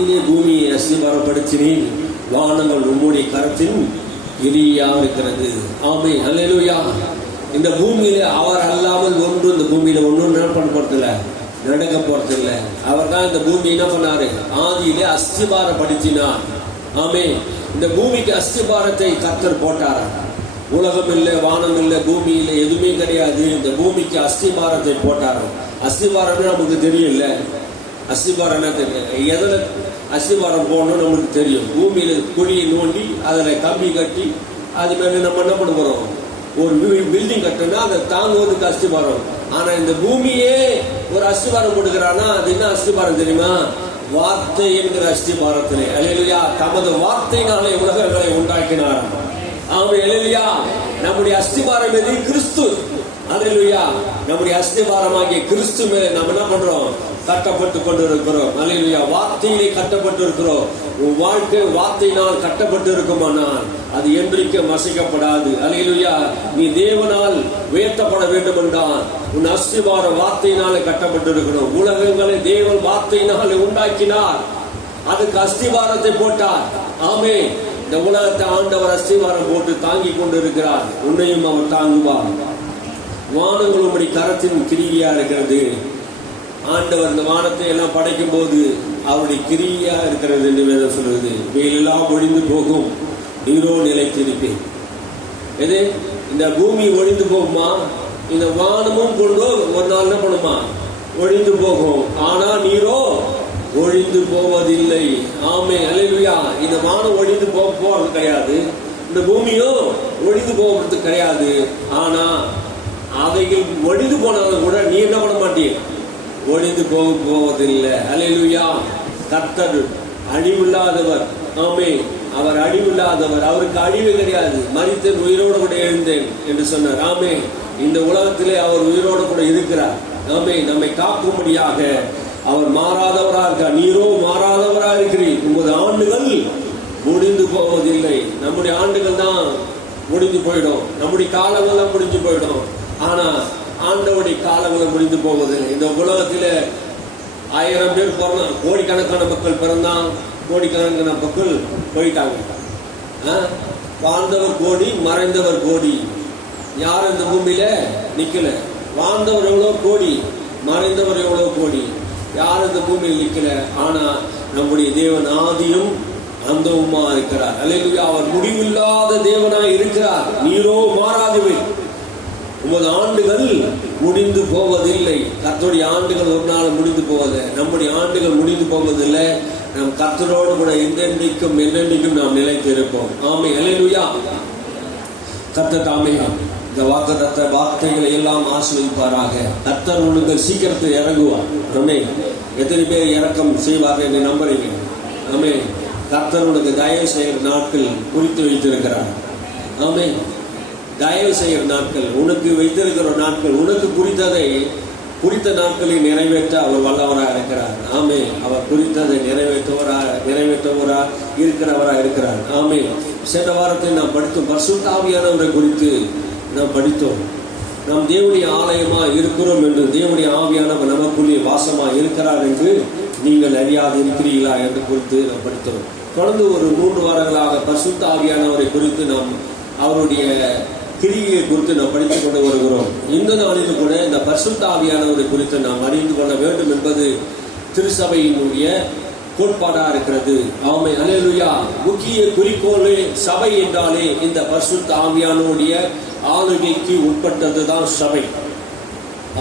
ஆதியிலே பூமியை அஸ்திபாரப்படுத்தினேன், வானங்கள் உம்முடைய கரத்தின் கிரியா இருக்கிறது. ஆமே, அல்லேலூயா. இந்த பூமியில அவர் அல்லாமல் ஒன்று, இந்த பூமியில ஒன்றும் பண்ண போறதில்ல, நடக்க போறதில்லை. அவர் தான் இந்த பூமி என்ன பண்ணாரு, ஆதியிலே அஸ்திபாரப்படுத்தினார். ஆமே, இந்த பூமிக்கு அஸ்திபாரத்தை கர்த்தர் போட்டார். உலகம் இல்லை, வானம் இல்லை, பூமி இல்லை, எதுவுமே கிடையாது. இந்த பூமிக்கு அஸ்திபாரத்தை போட்டார். அஸ்திபாரம்னு நமக்கு தெரியல, அஸ்திபாரம் தெரியல. எதில் அஸ்திபாரம் போடணும் நமக்கு தெரியும். பூமியில குழியை நோண்டி அதில் கம்பி கட்டி அது மேலே நம்ம என்ன பண்ண போறோம், ஒரு பில்டிங் கட்டணும்னா அதை தாங்குவதுக்கு அஸ்திபாரம். ஆனா இந்த பூமியே ஒரு அஸ்திபாரம் கொடுக்கிறான்னா அது என்ன அஸ்திபாரம் தெரியுமா? வார்த்தை என்கிற அஸ்திபாரத்திலே. அல்லேலூயா. தமது வார்த்தையினாலே உலகங்களை உண்டாக்கினார். ஆமே, அல்லேலூயா. நம்முடைய அஸ்திபாரம் எது? கிறிஸ்து. அல்லேலூயா. நம்முடைய அஸ்திபாரமாகிய கிறிஸ்து மேலே நம்ம என்ன பண்றோம், கட்டப்பட்டு கொண்டு இருக்கிறோம். அல்லேலூயா. வார்த்தையிலே கட்டப்பட்டு இருக்கிறோம். உன் வாழ்க்கை வார்த்தையினால் கட்டப்பட்டு இருக்குமானால் அது என்றைக்கும் அசைக்கப்படாது. அல்லேலூயா. நீ தேவனால் உயர்த்தப்பட வேண்டும் என்றால் உன் அஸ்திபாரம் வார்த்தையினாலே கட்டப்பட்டு இருக்கணும். உலகங்களை தேவன் வார்த்தையினாலே உண்டாக்கினார், அதுக்கு அஸ்திபாரத்தை போட்டார். ஆமே, இந்த உலகத்தை ஆண்டவர் அஸ்திபாரம் போட்டு தாங்கி கொண்டு இருக்கிறார். உன்னையும் அவர் தாங்குவார். வானங்கள் உம்முடைய கரத்தின் கிரியா இருக்கிறது. ஆண்டவர் இந்த வானத்தை எல்லாம் படைக்கும் போது அவருடைய கிரியா இருக்கிறது என்று வேதம் சொல்றது. வெயிலெல்லாம் ஒழிந்து போகும், நீரோ நிலைத்திருப்பேன். எது? இந்த பூமி ஒழிந்து போகுமா? இந்த வானமும் கொண்டோ ஒரு நாள் என்ன பண்ணுமா, ஒழிந்து போகும். ஆனா நீரோ ஒழிந்து போவதில்லை. ஆமே, அல்லேலூயா. இந்த வானம் ஒழிந்து போறது கிடையாது, இந்த பூமியோ ஒழிந்து போவது கிடையாது. ஆனா அவைகள் ஒழிந்து போனாலும் கூட நீ என்ன பண்ண மாட்டீங்க, ஒழிந்து போவதில்லை. அல்லேலூயா. கர்த்தர் அழிவில்லாதவர். ஆமே, அவர் அழிவில்லாதவர், அவருக்கு அழிவு கிடையாது. மரித்தேன் உயிரோடு கூட எழுந்தேன் என்று சொன்னார். ஆமே, இந்த உலகத்திலே அவர் உயிரோடு கூட இருக்கிறார். ஆமே, நம்மை காக்கும்படியாக அவர் மாறாதவராக இருக்கார். நீரோ மாறாதவராக இருக்கிறீர். உமது ஆண்டுகள் முடிந்து போவதில்லை. நம்முடைய ஆண்டுகள் தான் முடிந்து போயிடும், நம்முடைய காலங்கள் தான் முடிஞ்சு போயிடும். ஆனா ஆண்டவருடைய காலங்கள் முடிந்து போவதில்லை. இந்த உலகத்தில 1000 பேர் பிறந்தான், கோடிக்கணக்கான மக்கள் பிறந்தான், கோடிக்கணக்கான மக்கள் போயிட்டாங்க. வாழ்ந்தவர் கோடி, மறைந்தவர் கோடி. யாரும் இந்த பூமியில நிக்கல. வாழ்ந்தவர் எவ்வளவு கோடி, மறைந்தவர் எவ்வளவு கோடி. யாரும் இந்த பூமியில் நிக்கல. ஆனா நம்முடைய தேவன் ஆதியும் அந்தவுமா இருக்கிறார். அல்லேலூயா. அவர் முடிவில்லாத தேவனாய் இருக்கிறார். நீரோ மாறாதவை. உமது ஆண்டுகள் முடிந்து போவதில்லை. கர்த்தருடைய ஆண்டுகள் ஒரு நாள் முடிந்து போவதில்லை. நம்முடைய ஆண்டுகள் முடிந்து போவதில்லை. நம் கர்த்தரோடு கூட என்றென்றைக்கும் நாம் நிலைத்து இருப்போம். ஆமே, அல்லேலூயா. கர்த்தர் தாமே இந்த வாக்குத்தத்த வார்த்தைகளை எல்லாம் ஆசீர்வதிப்பாராக. கர்த்தர் உங்களுக்கு சீக்கிரத்தில் இறங்குவார். ஆமே, எத்தனை பேர் இறக்கம் செய்வார்கள் என்று நம்புறீங்க? ஆமே, கர்த்தர் உனக்கு தயவு செய்கிற நாட்கள் குறித்து வைத்திருக்கிறார். ஆமே, தயவு செய்கிற நாட்கள், உனக்கு வைத்திருக்கிற நாட்கள், உனக்கு குறித்த நாட்களை நிறைவேற்ற அவர் வல்லவராக இருக்கிறார். ஆமே, அவர் குறித்ததை நிறைவேற்றவராக இருக்கிறார். ஆமே, சென்ற வாரத்தை நாம் படித்தோம். பரிசுத்த ஆவியானவரை குறித்து நாம் படித்தோம். நாம் தேவனுடைய ஆலயமா இருக்கிறோம் என்று, தேவனுடைய ஆவியானவர் நமக்குள்ளே வாசமா இருக்கிறார் என்று நீங்கள் அறியாது இருக்கிறீர்களா என்று குறித்து நாம் படித்தோம். தொடர்ந்து ஒரு 3 வாரங்களாக பரிசுத்த ஆவியானவரை குறித்து நாம் அவருடைய கிரியை குறித்து நாம் படித்துக் கொண்டு வருகிறோம். இந்த நாளிலும் கூட இந்த பரிசுத்த ஆவியானவரை குறித்து நாம் அறிந்து கொள்ள வேண்டும் என்பது திருச்சபையினுடைய கோட்பாடா இருக்கிறது. ஆமே, அல்லேலூயா. முக்கிய குறிக்கோளே சபை என்றாலே இந்த பரிசுத்த ஆவியானவருடைய ஆளுகைக்கு உட்பட்டதுதான் சபை.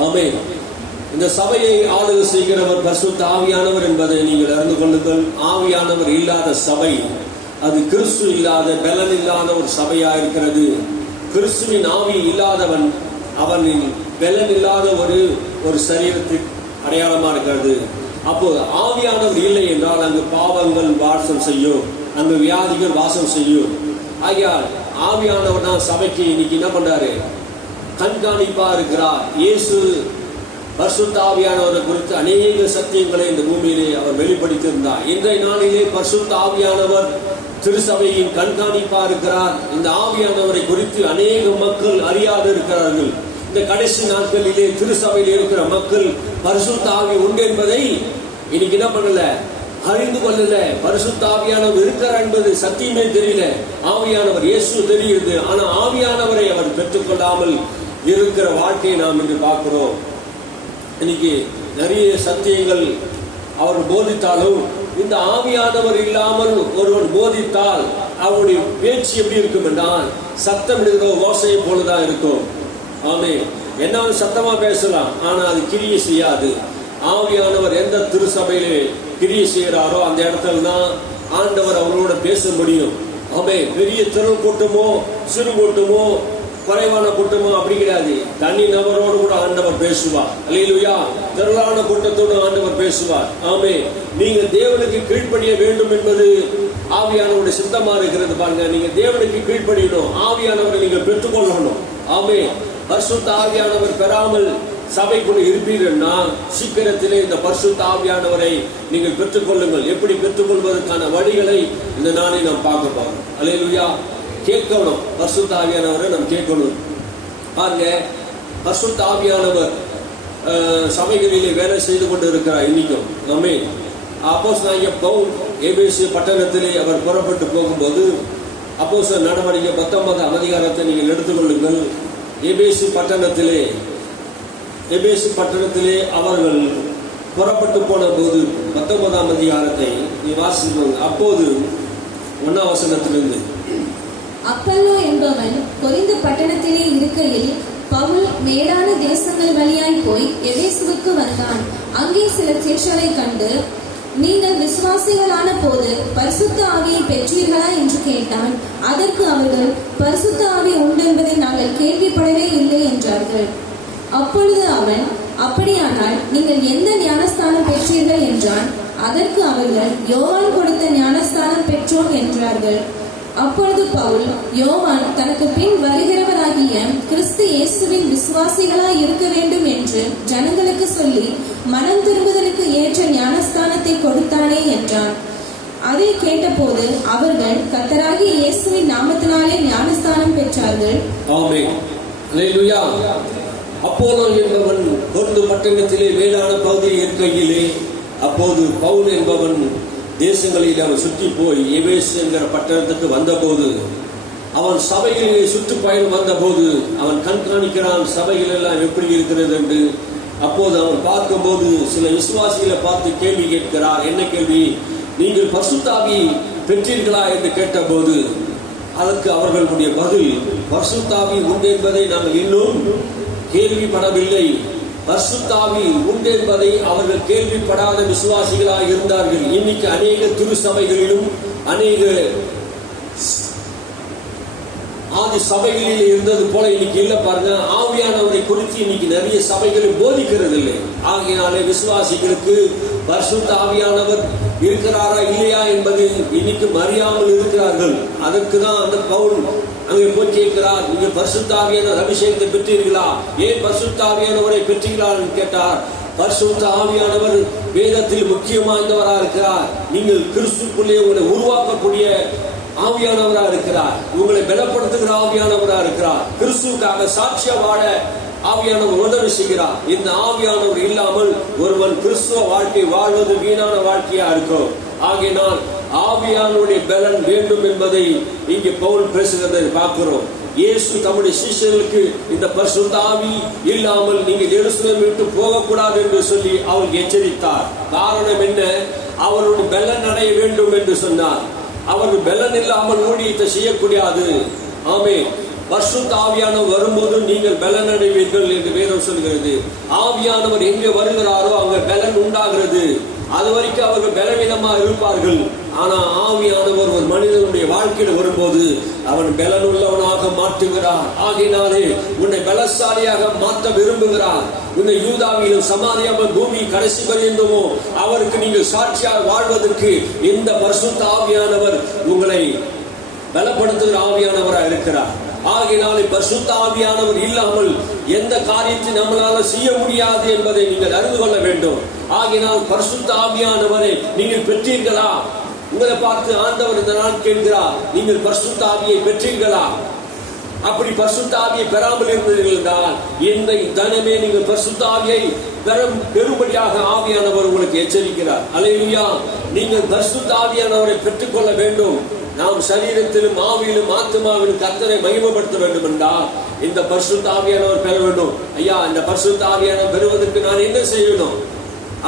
ஆமே, இந்த சபையை ஆளுகை செய்கிறவர் பரிசுத்த ஆவியானவர் என்பதை நீங்கள் அறிந்து கொள்ளுங்கள். ஆவியானவர் இல்லாத சபை அது கிறிஸ்து இல்லாத, பலன் இல்லாத ஒரு சபையா இருக்கிறது. கிறிஸ்துவின் ஆவி இல்லாதவன் அவனின் பலன் இல்லாத ஒரு சரீரத்தின் அடையாளமா இருக்கிறது. அப்போது ஆவியானவர் இல்லை என்றால் அங்கு பாவங்கள் வாசம் செய்யும், அங்கு வியாதிகள் வாசம் செய்யும். ஆகையால் ஆவியானவர் தான் சபைக்கு இன்னைக்கு என்ன பண்றாரு, கண்காணிப்பா இருக்கிறார். இயேசு பரிசுத்த ஆவியானவரை குறித்து அநேக சத்தியங்களை இந்த பூமியிலே அவர் வெளிப்படுத்தியிருந்தார். இன்றைய நாளிலே பரிசுத்த ஆவியானவர் திருச்சபையின் கண்காணிப்பா இருக்கிறார். இந்த ஆவியானவரை குறித்து அநேக மக்கள் அறியாது இருக்கிறார்கள். இந்த கடைசி நாட்களிலே திருச்சபையில் இருக்கிற மக்கள் பரிசுத்த ஆவி உண்டு என்பதை இன்னைக்கு என்ன பண்ணல, அறிந்து கொள்ளல. பரிசுத்த ஆவியானவர் இருக்கிறார் என்பது சத்தியமே தெரியல. ஆவியானவர் இயேசு தெரியுது, ஆனா ஆவியானவரை அவர் பெற்றுக்கொள்ளாமல் இருக்கிற வாழ்க்கையை நாம் இன்று பார்க்கிறோம். இன்னைக்கு நிறைய சத்தியங்கள் அவர் போதித்தாலும் இந்த ஆவியானவர் இல்லாமல் ஒருவன் போதித்தால் அவருடைய பேச்சு எப்படி இருக்கும் என்றால் சத்தம் இடுகிற ஓசையை போலதான் இருக்கும். ஆமே, என்ன சத்தமா பேசலாம், ஆனா அது கிரியை செய்யாது. ஆவியானவர் எந்த திருசபையிலே கிரியை செய்கிறாரோ அந்த இடத்துல தான் ஆண்டவர் அவரோட பேச முடியும். ஆமே, பெரிய திரள் கூட்டமோ சிறு கூட்டமோ குறைவான கூட்டமோ அப்படி கிடையாது. தனி நபரோடு கூட ஆண்டவர் பேசுவார். அல்லேலூயா. திரளான கூட்டத்தோடு ஆண்டவர் பேசுவார். ஆமே, நீங்க தேவனுக்கு கீழ்ப்படிய வேண்டும் என்பது ஆவியானவருடைய சித்தமா இருக்கிறது. பாருங்க, நீங்க தேவனுக்கு கீழ்ப்படியணும், ஆவியானவரை நீங்க பெற்றுக்கொள்ளணும். ஆமே, பரிசுத்த ஆவியானவர் பெறாமல் சபைக்குள்ள இருப்பீர்கள்னா சீக்கிரத்திலே இந்த பரிசுத்த ஆவியானவரை நீங்கள் பெற்றுக்கொள்ளுங்கள். எப்படி பெற்றுக்கொள்வதற்கான வழிகளை இந்த நாளை நாம் பார்க்க போறோம். அல்லேலூயா. கேட்கணும், பரிசுத்த ஆவியானவரை நாம் கேட்கணும். பாருங்க, பரிசுத்த ஆவியானவர் சபைகளிலே வேலை செய்து கொண்டு இருக்கிறார் இன்னைக்கும். ஆமே, அப்போஸ்தலனாகிய பவுல் எபேசு பட்டணத்திலே அவர் புறப்பட்டு போகும்போது அப்போஸ்தலர் நடவடிக்கை 19ஆம் அதிகாரத்தை நீங்கள் எடுத்துக்கொள்ளுங்கள். எபேசு பட்டணத்திலே அவர்கள் புறப்பட்டு போன போது 19ஆம் அதிகாரத்தை நீ வாசிக்கணும். அப்போது 1ஆம் வசனத்திலிருந்து, அப்பல்லோ என்பவன் கொரிந்து பட்டணத்திலே இருக்கையில் பவுல் மேடான தேசங்கள் வழியாய் போய் எபேசுவுக்கு வந்தான். அங்கே சில சீஷரை கண்டு, நீங்கள் விசுவாசிகளான போது பரிசுத்த ஆவியை பெற்றீர்களா என்று கேட்டான். அதற்கு அவர்கள், பரிசுத்த ஆவி உண்டு என்பதை நாங்கள் கேள்விப்படவே இல்லை என்றார்கள். அப்பொழுது அவன், அப்படியானால் நீங்கள் எந்த ஞானஸ்தானம் பெற்றீர்கள் என்றான். அதற்கு அவர்கள், யோவான் கொடுத்த ஞானஸ்தானம் பெற்றோம் என்றார்கள். அப்பொழுது பவுல், யோவான் தனக்கு பின் வருகிறவராகிய கிறிஸ்து இயேசுவின் விசுவாசிகளாய் இருக்க வேண்டும் என்று ஜனங்களுக்கு சொல்லி மனம் திரும்புதலுக்கு ஏற்ற ஞானஸ்தானத்தை கொடுத்தானே என்றான். அதை கேட்டபோது அவர்கள் கர்த்தராகிய இயேசுவின் நாமத்தினாலே ஞானஸ்தானம் பெற்றார்கள். ஆமென். அல்லேலூயா. அப்போலோ என்பவன் கொரிந்து பட்டணத்திலே மேலான பகுதியில் இருக்கையிலே, அப்போது பவுல் என்பவன் தேசங்களில் அவன் சுற்றி போய் எபேசு என்கிற பட்டணத்துக்கு வந்தபோது, அவன் சபைகளிலே சுற்றுப்பயணம் வந்தபோது அவன் கண்காணிக்கிறான் சபைகள் எல்லாம் எப்படி இருக்கிறது என்று. அப்போது அவன் பார்க்கும்போது சில விசுவாசிகளை பார்த்து கேள்வி கேட்கிறார். என்ன கேள்வி? நீங்கள் பரிசுத்த ஆவி பெற்றீர்களா என்று கேட்டபோது அதற்கு அவர்களுடைய பதில், பரிசுத்த ஆவி உண்டு என்பதை நாங்கள் இன்னும் கேள்விப்படவில்லை. பரிசுத்த ஆவி உண்டு என்பதை அவர்கள் கேள்விப்படாத விசுவாசிகளாக இருந்தார்கள். இன்னைக்கு அநேக திருச்சபைகளிலும் அநேக ஆதி சபைகளில் இருந்தது போல இன்னைக்கு இல்ல. பாருங்க, ஆவியானவரை குறித்து இன்னைக்கு நிறைய சபைகளில் போதிக்கிறது இல்லை. ஆகையாலே விசுவாசிகளுக்கு பரிசுத்த ஆவியானவர் இருக்கிறாரா இல்லையா என்பது இன்னைக்கு அறியாமல் இருக்கிறார்கள். அதற்கு தான் அந்த பவுல் அங்கே போய் கேட்கிறார், நீங்க பரிசுத்த ஆவியானவர் அபிஷேகத்தை பெற்றீர்களா? ஏன் பரிசுத்த ஆவியானவரை பெற்றீர்களா என்று கேட்டார். பரிசுத்த ஆவியானவர் வேதத்தில் முக்கியமானவராக இருக்கிறார். நீங்கள் கிறிஸ்துக்குள்ளே உங்களை உருவாக்கக்கூடிய ஆவியானவரா இருக்கிறார். உங்களை பலப்படுத்துகிற ஆவியானவரா இருக்கிறார். கிறிஸ்துவுக்காக சாட்சியா வாழ ஆவியானவர் உதவி செய்கிறார். இந்த ஆவியானவர் இல்லாமல் ஒருவன் கிறிஸ்துவ வாழ்க்கை வாழ்வது வீணான வாழ்க்கையா இருக்கும். ஆகையினால் ஆவியானுடைய பலன் வேண்டும் என்பதை இங்கே பவுல் பேசுகிறதை பார்க்கிறோம். இயேசு தம்முடைய சீஷர்களுக்கு இந்த பரிசுத்த ஆவி இல்லாமல் நீங்கள் எருசலேம் விட்டு போகக்கூடாது என்று சொல்லி அவர் எச்சரித்தார். காரணம் என்ன? அவருடைய பலன் அடைய வேண்டும் என்று சொன்னார். அவர்கள் பலன் இல்லாமல் ஊழியத்தை செய்யக்கூடாது. ஆமே, பரிசுத்த ஆவியானவர் வரும்போது நீங்கள் பலன் அடைவீர்கள் என்று வேதம் சொல்கிறது. ஆவியானவர் எங்கே வருகிறாரோ அங்கே பலன் உண்டாகிறது. அது வரைக்கும் அவர்கள் பலவீனமா இருப்பார்கள். ஆனா ஆவியானவர் ஒரு மனிதனுடைய வாழ்க்கையில் வரும்போது அவன் பலன் உள்ளவனாக மாற்றுகிறார். ஆகினாலே உன்னை பலசாலியாக மாற்ற விரும்புகிறார். உன்னை யூதாவிலும் சமாரியாமல் பூமி கடைசி பரியந்தமோ அவருக்கு நீங்கள் சாட்சியாக வாழ்வதற்கு இந்த பரிசுத்த ஆவியானவர் உங்களை பலப்படுத்துகிற ஆவியானவராக இருக்கிறார். ஆகினாலே பரிசுத்த ஆவியானவர் இல்லாமல் எந்த காரியத்தை நம்மளால செய்ய முடியாது என்பதை நீங்கள் அறிந்து கொள்ள வேண்டும். ஆகினால் பரிசுத்த ஆவியானவரை நீங்கள் பெற்றீர்களா? உங்களை பார்த்து ஆண்டவர் இந்த நாள் கேட்கிறார், நீங்கள் பரிசுத்த ஆவியை பெற்றீர்களா? அப்படி பரிசுத்த ஆவியை பெறாமல் இருந்தீர்கள் என்றால் என்னை தனமே நீங்கள் பரிசுத்த ஆவியை பெறும்படியாக ஆவியானவர் உங்களுக்கு எச்சரிக்கிறார். அல்லேலூயா. நீங்கள் பரிசுத்த ஆவியானவரை பெற்றுக்கொள்ள வேண்டும். நாம் சரீரத்திலும் ஆவியிலும் ஆத்துமாவிலும் கர்த்தரை மகிமைப்படுத்த வேண்டும் என்றால் இந்த பரிசுத்த ஆவியானவர் பெற வேண்டும். ஐயா, இந்த பரிசுத்த ஆவியானவர் பெறுவதற்கு நான் என்ன செய்யணும்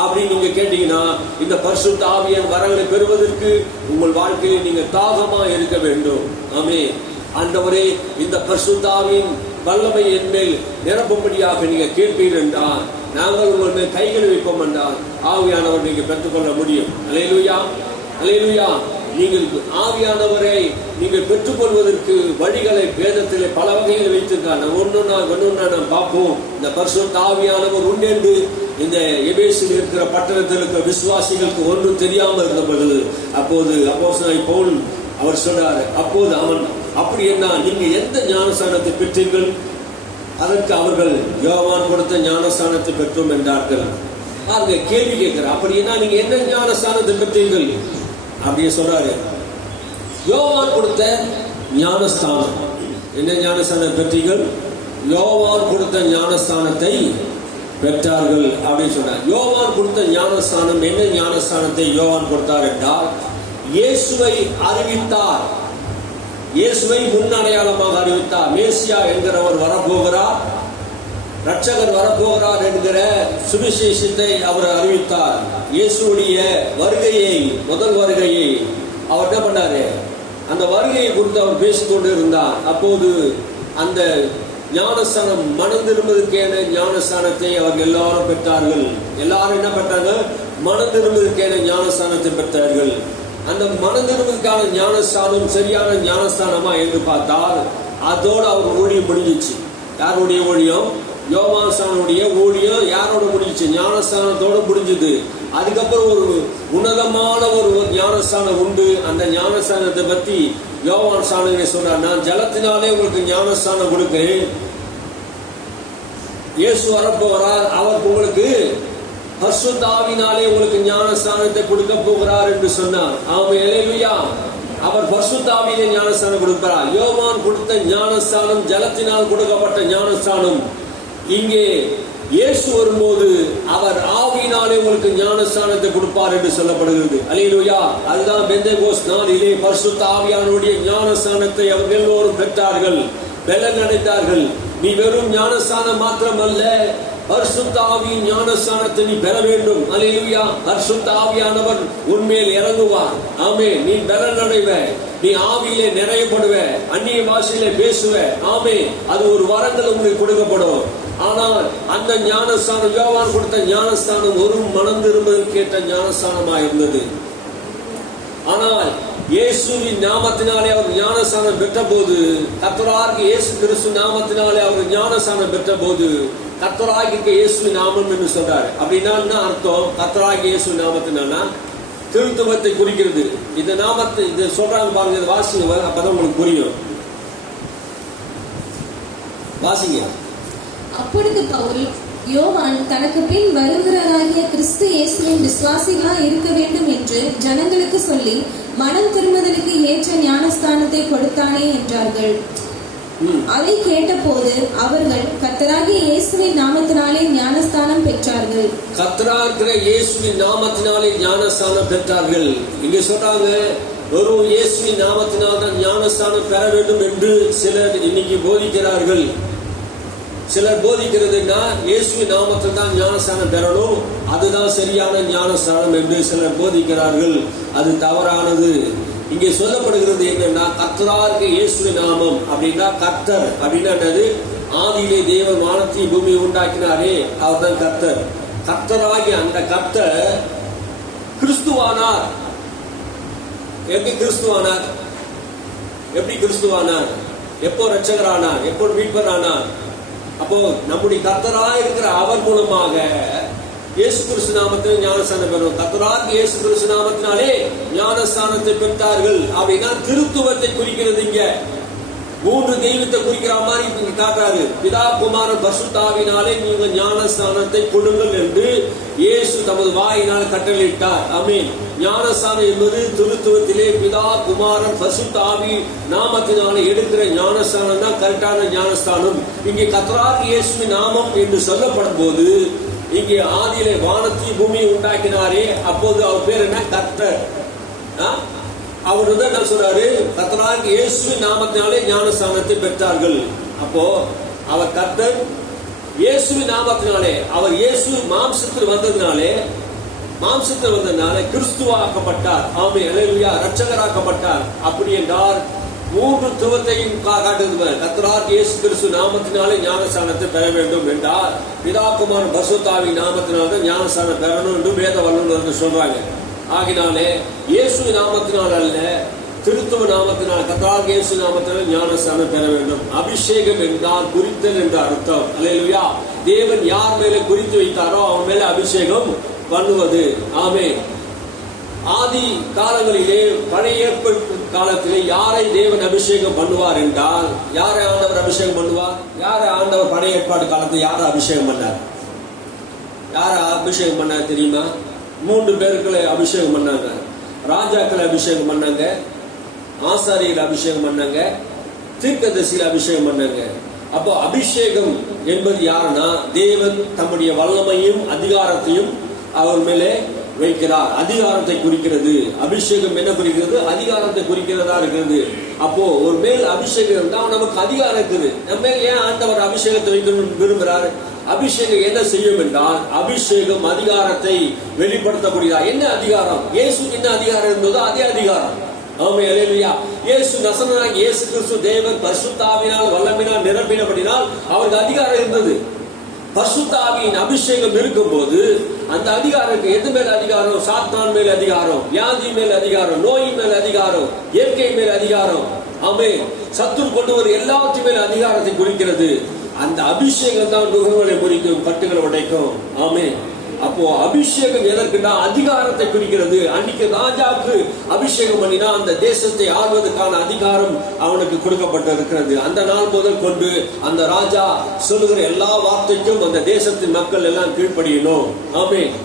அப்படின்னு நீங்க கேட்டீங்கன்னா, இந்த பரிசுத்த ஆவியான் வரங்களை பெறுவதற்கு உங்கள் வாழ்க்கையில் நீங்க தாகமா இருக்க வேண்டும். ஆமென். ஆண்டவரே, இந்த பரிசுத்த ஆவியின் வல்லமை என் மேல் நிரப்பும்படியாக நீங்க கேட்பீர்கள் என்றால் நாங்கள் உங்கள் மேல் கைகளை வைப்போம் என்றால் ஆவியானவர் நீங்க பெற்றுக்கொள்ள முடியும். அல்லேலூயா, அல்லேலூயா. நீங்கள் ஆவியானவரை நீங்கள் பெற்றுக்கொள்வதற்கு வழிகளை வேதத்திலே பல வகையில் வைத்திருக்காங்க. ஒன்னொன்னா நாம் பார்ப்போம். இந்த பரிசுத்த ஆவியானவர் உண்டு என்று இந்த எபேசில் இருக்கிற பட்டணத்தில் இருக்கிற விசுவாசிகளுக்கு ஒன்றும் தெரியாமல் இருந்தபோது அப்போது அப்போஸ்தலனாகிய பவுல் அவர் சொல்றாரு, அப்போது அவன் அப்படி என்ன, நீங்க எந்த ஞானஸ்தானத்தை பெற்றீர்கள்? அதற்கு அவர்கள் யோவான் கொடுத்த ஞானஸ்தானத்தை பெற்றோம் என்றார்கள். பாருங்க, கேள்வி கேட்கிறார். அப்படின்னா நீங்க என்ன ஞானஸ்தானத்தை பெற்றீர்கள் அப்படின்னு சொல்றாரு. யோவான் கொடுத்த ஞானஸ்தானம். என்ன ஞானஸ்தானம் பெற்றீர்கள்? யோவான் கொடுத்த ஞானஸ்தானத்தை பெற்றார்கள் அப்படின்னு சொன்னார். யோவான் கொடுத்த ஞானஸ்தானம் என்ன ஞானஸ்தானத்தை யோவான் கொடுத்தார் என்றால் இயேசுவை அறிவித்தார். இயேசுவை முன் அடையாளமாக அறிவித்தார். மேசியா என்கிறவர் வரப்போகிறார், ரட்சகர் வரப்போகிறார் என்கிற சுவிசேஷத்தை அவர் அறிவித்தார். இயேசுடைய வருகையை, முதல் வருகையை அவர் என்ன பண்ணாரு, அந்த வருகையை குறித்து அவர் பேசிக்கொண்டு இருந்தார். அப்போது அந்த ஞானஸ்தானம், மனம் திரும்புவதற்கேன ஞானஸ்தானத்தை அவர்கள் எல்லாரும் பெற்றார்கள். எல்லாரும் என்ன பெற்றாங்க? மனம் திரும்புவதற்கேன ஞானஸ்தானத்தை பெற்றார்கள். அந்த மனம் திரும்புவதற்கான ஞானஸ்தானம் சரியான ஞானஸ்தானமா என்று பார்த்தால் அதோடு அவர் ஊழியம் முடிஞ்சிச்சு. யாருடைய ஊழியம்? யோவானுடைய ஊழியம் யாரோட முடிஞ்சிச்சு? ஞானஸ்தானத்தோட முடிஞ்சது. அதுக்கப்புறம் ஒரு உன்னதமான ஒரு ஞானஸ்தானம் உண்டு. அந்த ஞானஸ்தானத்தை பத்தி யோவான் சாணகனை சொல்றார், நான் ஜலத்தினாலே உங்களுக்கு ஞானஸ்தானம் கொடுப்பேன். இயேசு வரப்போகிறார், அவர் உங்களுக்கு பரிசுத்த ஆவியினாலே உங்களுக்கு ஞானஸ்தானத்தை கொடுக்க போகிறார் என்று சொன்னார். ஆமென், அல்லேலூயா. அவர் பரிசுத்த ஆவியிலே ஞானஸ்தானம் கொடுப்பார். யோவான் கொடுத்த ஞானஸ்தானம் ஜலத்தினால் கொடுக்கப்பட்ட ஞானஸ்தானம். இங்கே இயேசு வரும்போது அவர் ஆவியினாலே உங்களுக்கு ஞானஸ்தானத்தை கொடுப்பார் என்று சொல்லப்படுகிறது. அல்லேலூயா. அதுதான் பெந்தேகோஸ்து நாளிலே பரிசுத்த ஆவியானவருடைய ஞானஸ்தானத்தை அவர்கள் எல்லோரும் பெற்றார்கள், பலன் அடைந்தார்கள். நீ வெறும் ஞானஸ்தானம் மாத்திரமல்ல, பரிசுத்த ஆவியின் ஞானஸ்தானத்தை நீ பெற வேண்டும். அல்லேலூயா. பரிசுத்த ஆவியானவர் உன்மேல் இறங்குவார். ஆமென். நீ பலன் அடைவ, நீ ஆவியிலே நிறையப்படுவ, அந்நிய பாஷையிலே பேசுவ. ஆமென். அது ஒரு வரங்கள் உங்களுக்கு கொடுக்கப்படும். ஆனால் அந்த ஞானஸ்தானம், யோவான் கொடுத்த ஞானஸ்தானம் ஒரு மனம் திரும்புவதற்கேற்ற ஞானஸ்தானமா இருந்தது. ஆனால் இயேசுவின் நாமத்தினாலே அவர் ஞானஸ்தானம் பெற்ற போது, கர்த்தராகிய இயேசு கிறிஸ்து நாமத்தினாலே அவர் ஞானஸ்தானம் பெற்ற போது, கர்த்தராகிய இயேசுவின் நாமம் என்று சொல்றாரு. அப்படின்னா என்ன அர்த்தம்? கர்த்தராகிய இயேசு நாமத்தினா திருத்துவத்தை குறிக்கிறது. இந்த நாமத்தை இது சொல்றாங்க பாருங்க, வாசிங்க, அப்பதான் உங்களுக்கு புரியும். வாசிங்க. அப்பொழுது பவுல், யோவான் தனக்கு பின் வருகிறவராகிய கிறிஸ்து இயேசுவின் விசுவாசிகளாய் இருக்க வேண்டும் என்று ஜனங்களுக்கு சொல்லி மனம் திரும்புதலுக்கு ஏற்ற ஞானஸ்தானத்தை கொடுத்தானே என்றார்கள். அதை கேட்டபோது அவர்கள் கர்த்தராகிய இயேசுவின் நாமத்தினாலே ஞானஸ்தானம் பெற்றார்கள். கர்த்தராகிய இயேசுவின் நாமத்தினாலே ஞானஸ்தானம் பெற்றார்கள். இங்க சொல்றாங்க, வெறும் இயேசுவின் நாமத்தினால் தான் ஞானஸ்தானம் பெற வேண்டும் என்று சிலர் இன்னைக்கு போதிக்கிறார்கள். சிலர் போதிக்கிறதுனா இயேசுவின் நாமத்தில் தான் ஞானஸ்தானம் பெறணும், அதுதான் சரியான ஞானஸ்தானம் என்று சிலர் போதிக்கிறார்கள். அது தவறானது. இங்கே சொல்லப்படுகிறது என்னன்னா, கர்த்தராகிய இயேசுவின் நாமம் அப்படின்னா, கர்த்தர் அப்படின்னா என்னது? ஆதியிலே தேவன் வானத்தையும் பூமியை உண்டாக்கினாரே, அவர் தான் கர்த்தர். கர்த்தராகிய அந்த கர்த்தர் கிறிஸ்துவானார். எப்படி கிறிஸ்துவானார்? எப்படி கிறிஸ்துவானார்? எப்போ ரட்சகரானார்? எப்போ மீட்பரானார்? அப்போ நம்முடைய கர்த்தராய் இருக்கிற அவர் மூலமாக இயேசு கிறிஸ்து நாமத்தில் ஞானஸ்தானம் பெறும். கர்த்தராகிய இயேசு கிறிஸ்து நாமத்தினாலே ஞானஸ்தானத்தை பெற்றார்கள். அப்படின்னா திருத்துவத்தை குறிக்கிறது. இங்க மூன்று தெய்வத்தை குறிக்கிற மாதிரி இங்க காட்டுறாரு. பிதா குமாரன் பரிசுத்தாவினாலே நீங்கள் ஞானஸ்தானத்தை கொடுங்கள் என்று இயேசு தமது வாயினால் கட்டளையிட்டார். ஆமென். ஞானஸ்தானம் என்பது திருத்துவத்திலே பிதா குமாரன் பரிசுத்தாவி நாமத்தினாலே எடுக்கிற ஞானஸ்தானம் தான் கரெக்டான ஞானஸ்தானம். இங்கே கர்த்தராகிய இயேசுவின் நாமம் என்று சொல்லப்படும் போது, இங்கே ஆதியிலே வானத்தை பூமியை உண்டாக்கினாரே, அப்போது அவர் பேர் என்ன? கர்த்தர். அவர் என்ன சொல்றாரு? கர்த்தராகிய இயேசுவின் நாமத்தினாலே ஞானஸ்தானத்தை பெற்றார்கள். அப்போ அவர் கர்த்தர், இயேசுவின் நாமத்தினாலே, அவர் இயேசு மாம்சத்தில் வந்ததுனாலே கிறிஸ்துவாக்கப்பட்டார். ஆமென், அல்லேலூயா, இரட்சகராக்கப்பட்டார். அப்படி என்றால் மூன்று துவத்தையும் காட்டுகிறது. கர்த்தராகிய இயேசு கிறிஸ்து நாமத்தினாலே ஞானஸ்தானத்தை பெற வேண்டும் என்றால் பிதா குமாரன் பரிசுத்தாவின் நாமத்தினாலே ஞானஸ்தானம் பெறணும் என்று வேத வல்லுநர்கள் சொல்றாங்க. ஆகினாலே இயேசு நாமத்தினால் அல்ல, திருத்துவ நாமத்தினால், கர்த்தராகிய இயேசு நாமத்தினால் ஞானஸ்தானம் பெற வேண்டும். அபிஷேகம் என்றால் குறித்தல் என்ற அர்த்தம். அல்லேலூயா. தேவன் யார் மேலே குறித்து வைத்தாரோ அவன் மேலே அபிஷேகம் பண்ணுவது. ஆமென். ஆதி காலங்களிலே, பழைய ஏற்பாடு காலத்திலே யாரை தேவன் அபிஷேகம் பண்ணுவார் என்றால், யாரை ஆண்டவர் அபிஷேகம் பண்ணுவார்? யாரை ஆண்டவர் பழைய ஏற்பாடு காலத்தில் யாரை அபிஷேகம் பண்ணார்? யாரை அபிஷேகம் பண்ணார் தெரியுமா? 3 பேர்களை அபிஷேகம் பண்ணாங்க. ராஜாக்களை அபிஷேகம் பண்ணாங்க, ஆசாரியர்கள் அபிஷேகம் பண்ணாங்க, தீர்க்கதரிசிகளை அபிஷேகம் பண்ணாங்க. அப்போ அபிஷேகம் என்பது யாருன்னா, தேவன் தம்முடைய வல்லமையும் அதிகாரத்தையும் அவர் மேலே வைக்கிறார். அதிகாரத்தை குறிக்கிறது. அபிஷேகம் என்ன குறிக்கிறது? அதிகாரத்தை குறிக்கிறதா இருக்கிறது. அப்போ ஒரு மேல் அபிஷேகம் இருந்தால் நமக்கு அதிகாரம் இருக்குது. நம்ம ஏன் ஆண்டவர் அபிஷேகத்தை வைக்கணும்னு விரும்புகிறார்? அபிஷேகம் என்ன செய்யும் என்றால், அபிஷேகம் அதிகாரத்தை வெளிப்படுத்தக்கூடியதா. என்ன அதிகாரம்? இயேசுக்கு என்ன அதிகாரம் இருந்ததோ அதே அதிகாரம். ஆமென், அல்லேலூயா. இயேசு நசரேயனாகிய இயேசு கிறிஸ்து தேவன் பரிசுத்தாவினால் வல்லமையினால் நிரப்பினபடினால் அவருக்கு அதிகாரம் இருந்தது. பரிசுத்த ஆவியின் அபிஷேகம் இருக்கும் போது அந்த அதிகாரம் எது மேல அதிகாரம்? சாத்தான் மேல் அதிகாரம், வியாதி மேல் அதிகாரம், நோயின் மேல் அதிகாரம், இயற்கை மேல் அதிகாரம். ஆமென். சத்துரு கொண்டு வரும் எல்லாத்தின் மேல் அதிகாரத்தை குறிக்கிறது. அந்த அபிஷேகம் தான் நுகங்களை குறிக்கும், கட்டுகளை உடைக்கும். ஆமென். அப்போ அபிஷேகம் எதற்குன்னா அதிகாரத்தை குறிக்கிறது. அன்னைக்கு ராஜாவுக்கு அபிஷேகம் பண்ணினா அந்த தேசத்தை ஆள்வதற்கான அதிகாரம் அவனுக்கு கொடுக்கப்பட்டிருக்கிறது. அந்த நாள் முதல் கொண்டு அந்த ராஜா சொல்லுகிற எல்லா வார்த்தைக்கும் அந்த தேசத்தின் மக்கள் எல்லாம் கீழ்ப்படியணும். ஆமென்.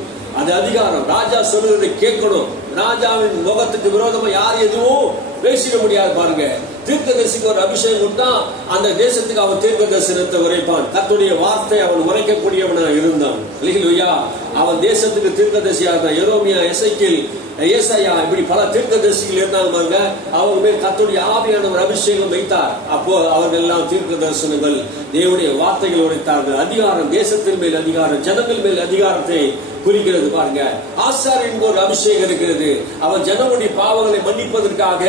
அது அதிகாரம். ராஜா சொல்லுகிறதை கேட்கணும். ராஜாவின் முகத்துக்கு விரோதமா யார் எதுவும் பேசிக்க முடியாது. பாருங்க, தீர்க்கதரிசிக்கு ஒரு அபிஷேகம் கொடுத்தா அந்த தேசத்துக்கு அவன் தீர்க்க தரிசனத்தை உரைப்பான். கர்த்தருடைய வார்த்தை அவன் உரைக்கக்கூடியவனா இருந்தான். அல்லேலூயா. அவன் தேசத்துக்கு தீர்க்கதரிசியா இருந்தான். எரேமியா, எசேக்கியேல், ஏசாயா, இப்படி பல தீர்க்கதரிசிகள் இருந்தாங்க. அவங்க மேல் கர்த்தருடைய ஆவியானவர் அபிஷேகம் வைத்தார். அப்போ அவர்கள் எல்லாம் தீர்க்க தரிசனங்கள், தேவனுடைய வார்த்தைகள் உரைத்தார்கள். அதிகாரம், தேசத்தின் மேல் அதிகாரம், ஜனங்கள் மேல் அதிகாரத்தை குறிக்கிறது. பாருங்க, ஆசாரியன் ஒரு அபிஷேகம் இருக்கிறது. அவன் ஜனங்களுடைய பாவங்களை மன்னிப்பதற்காக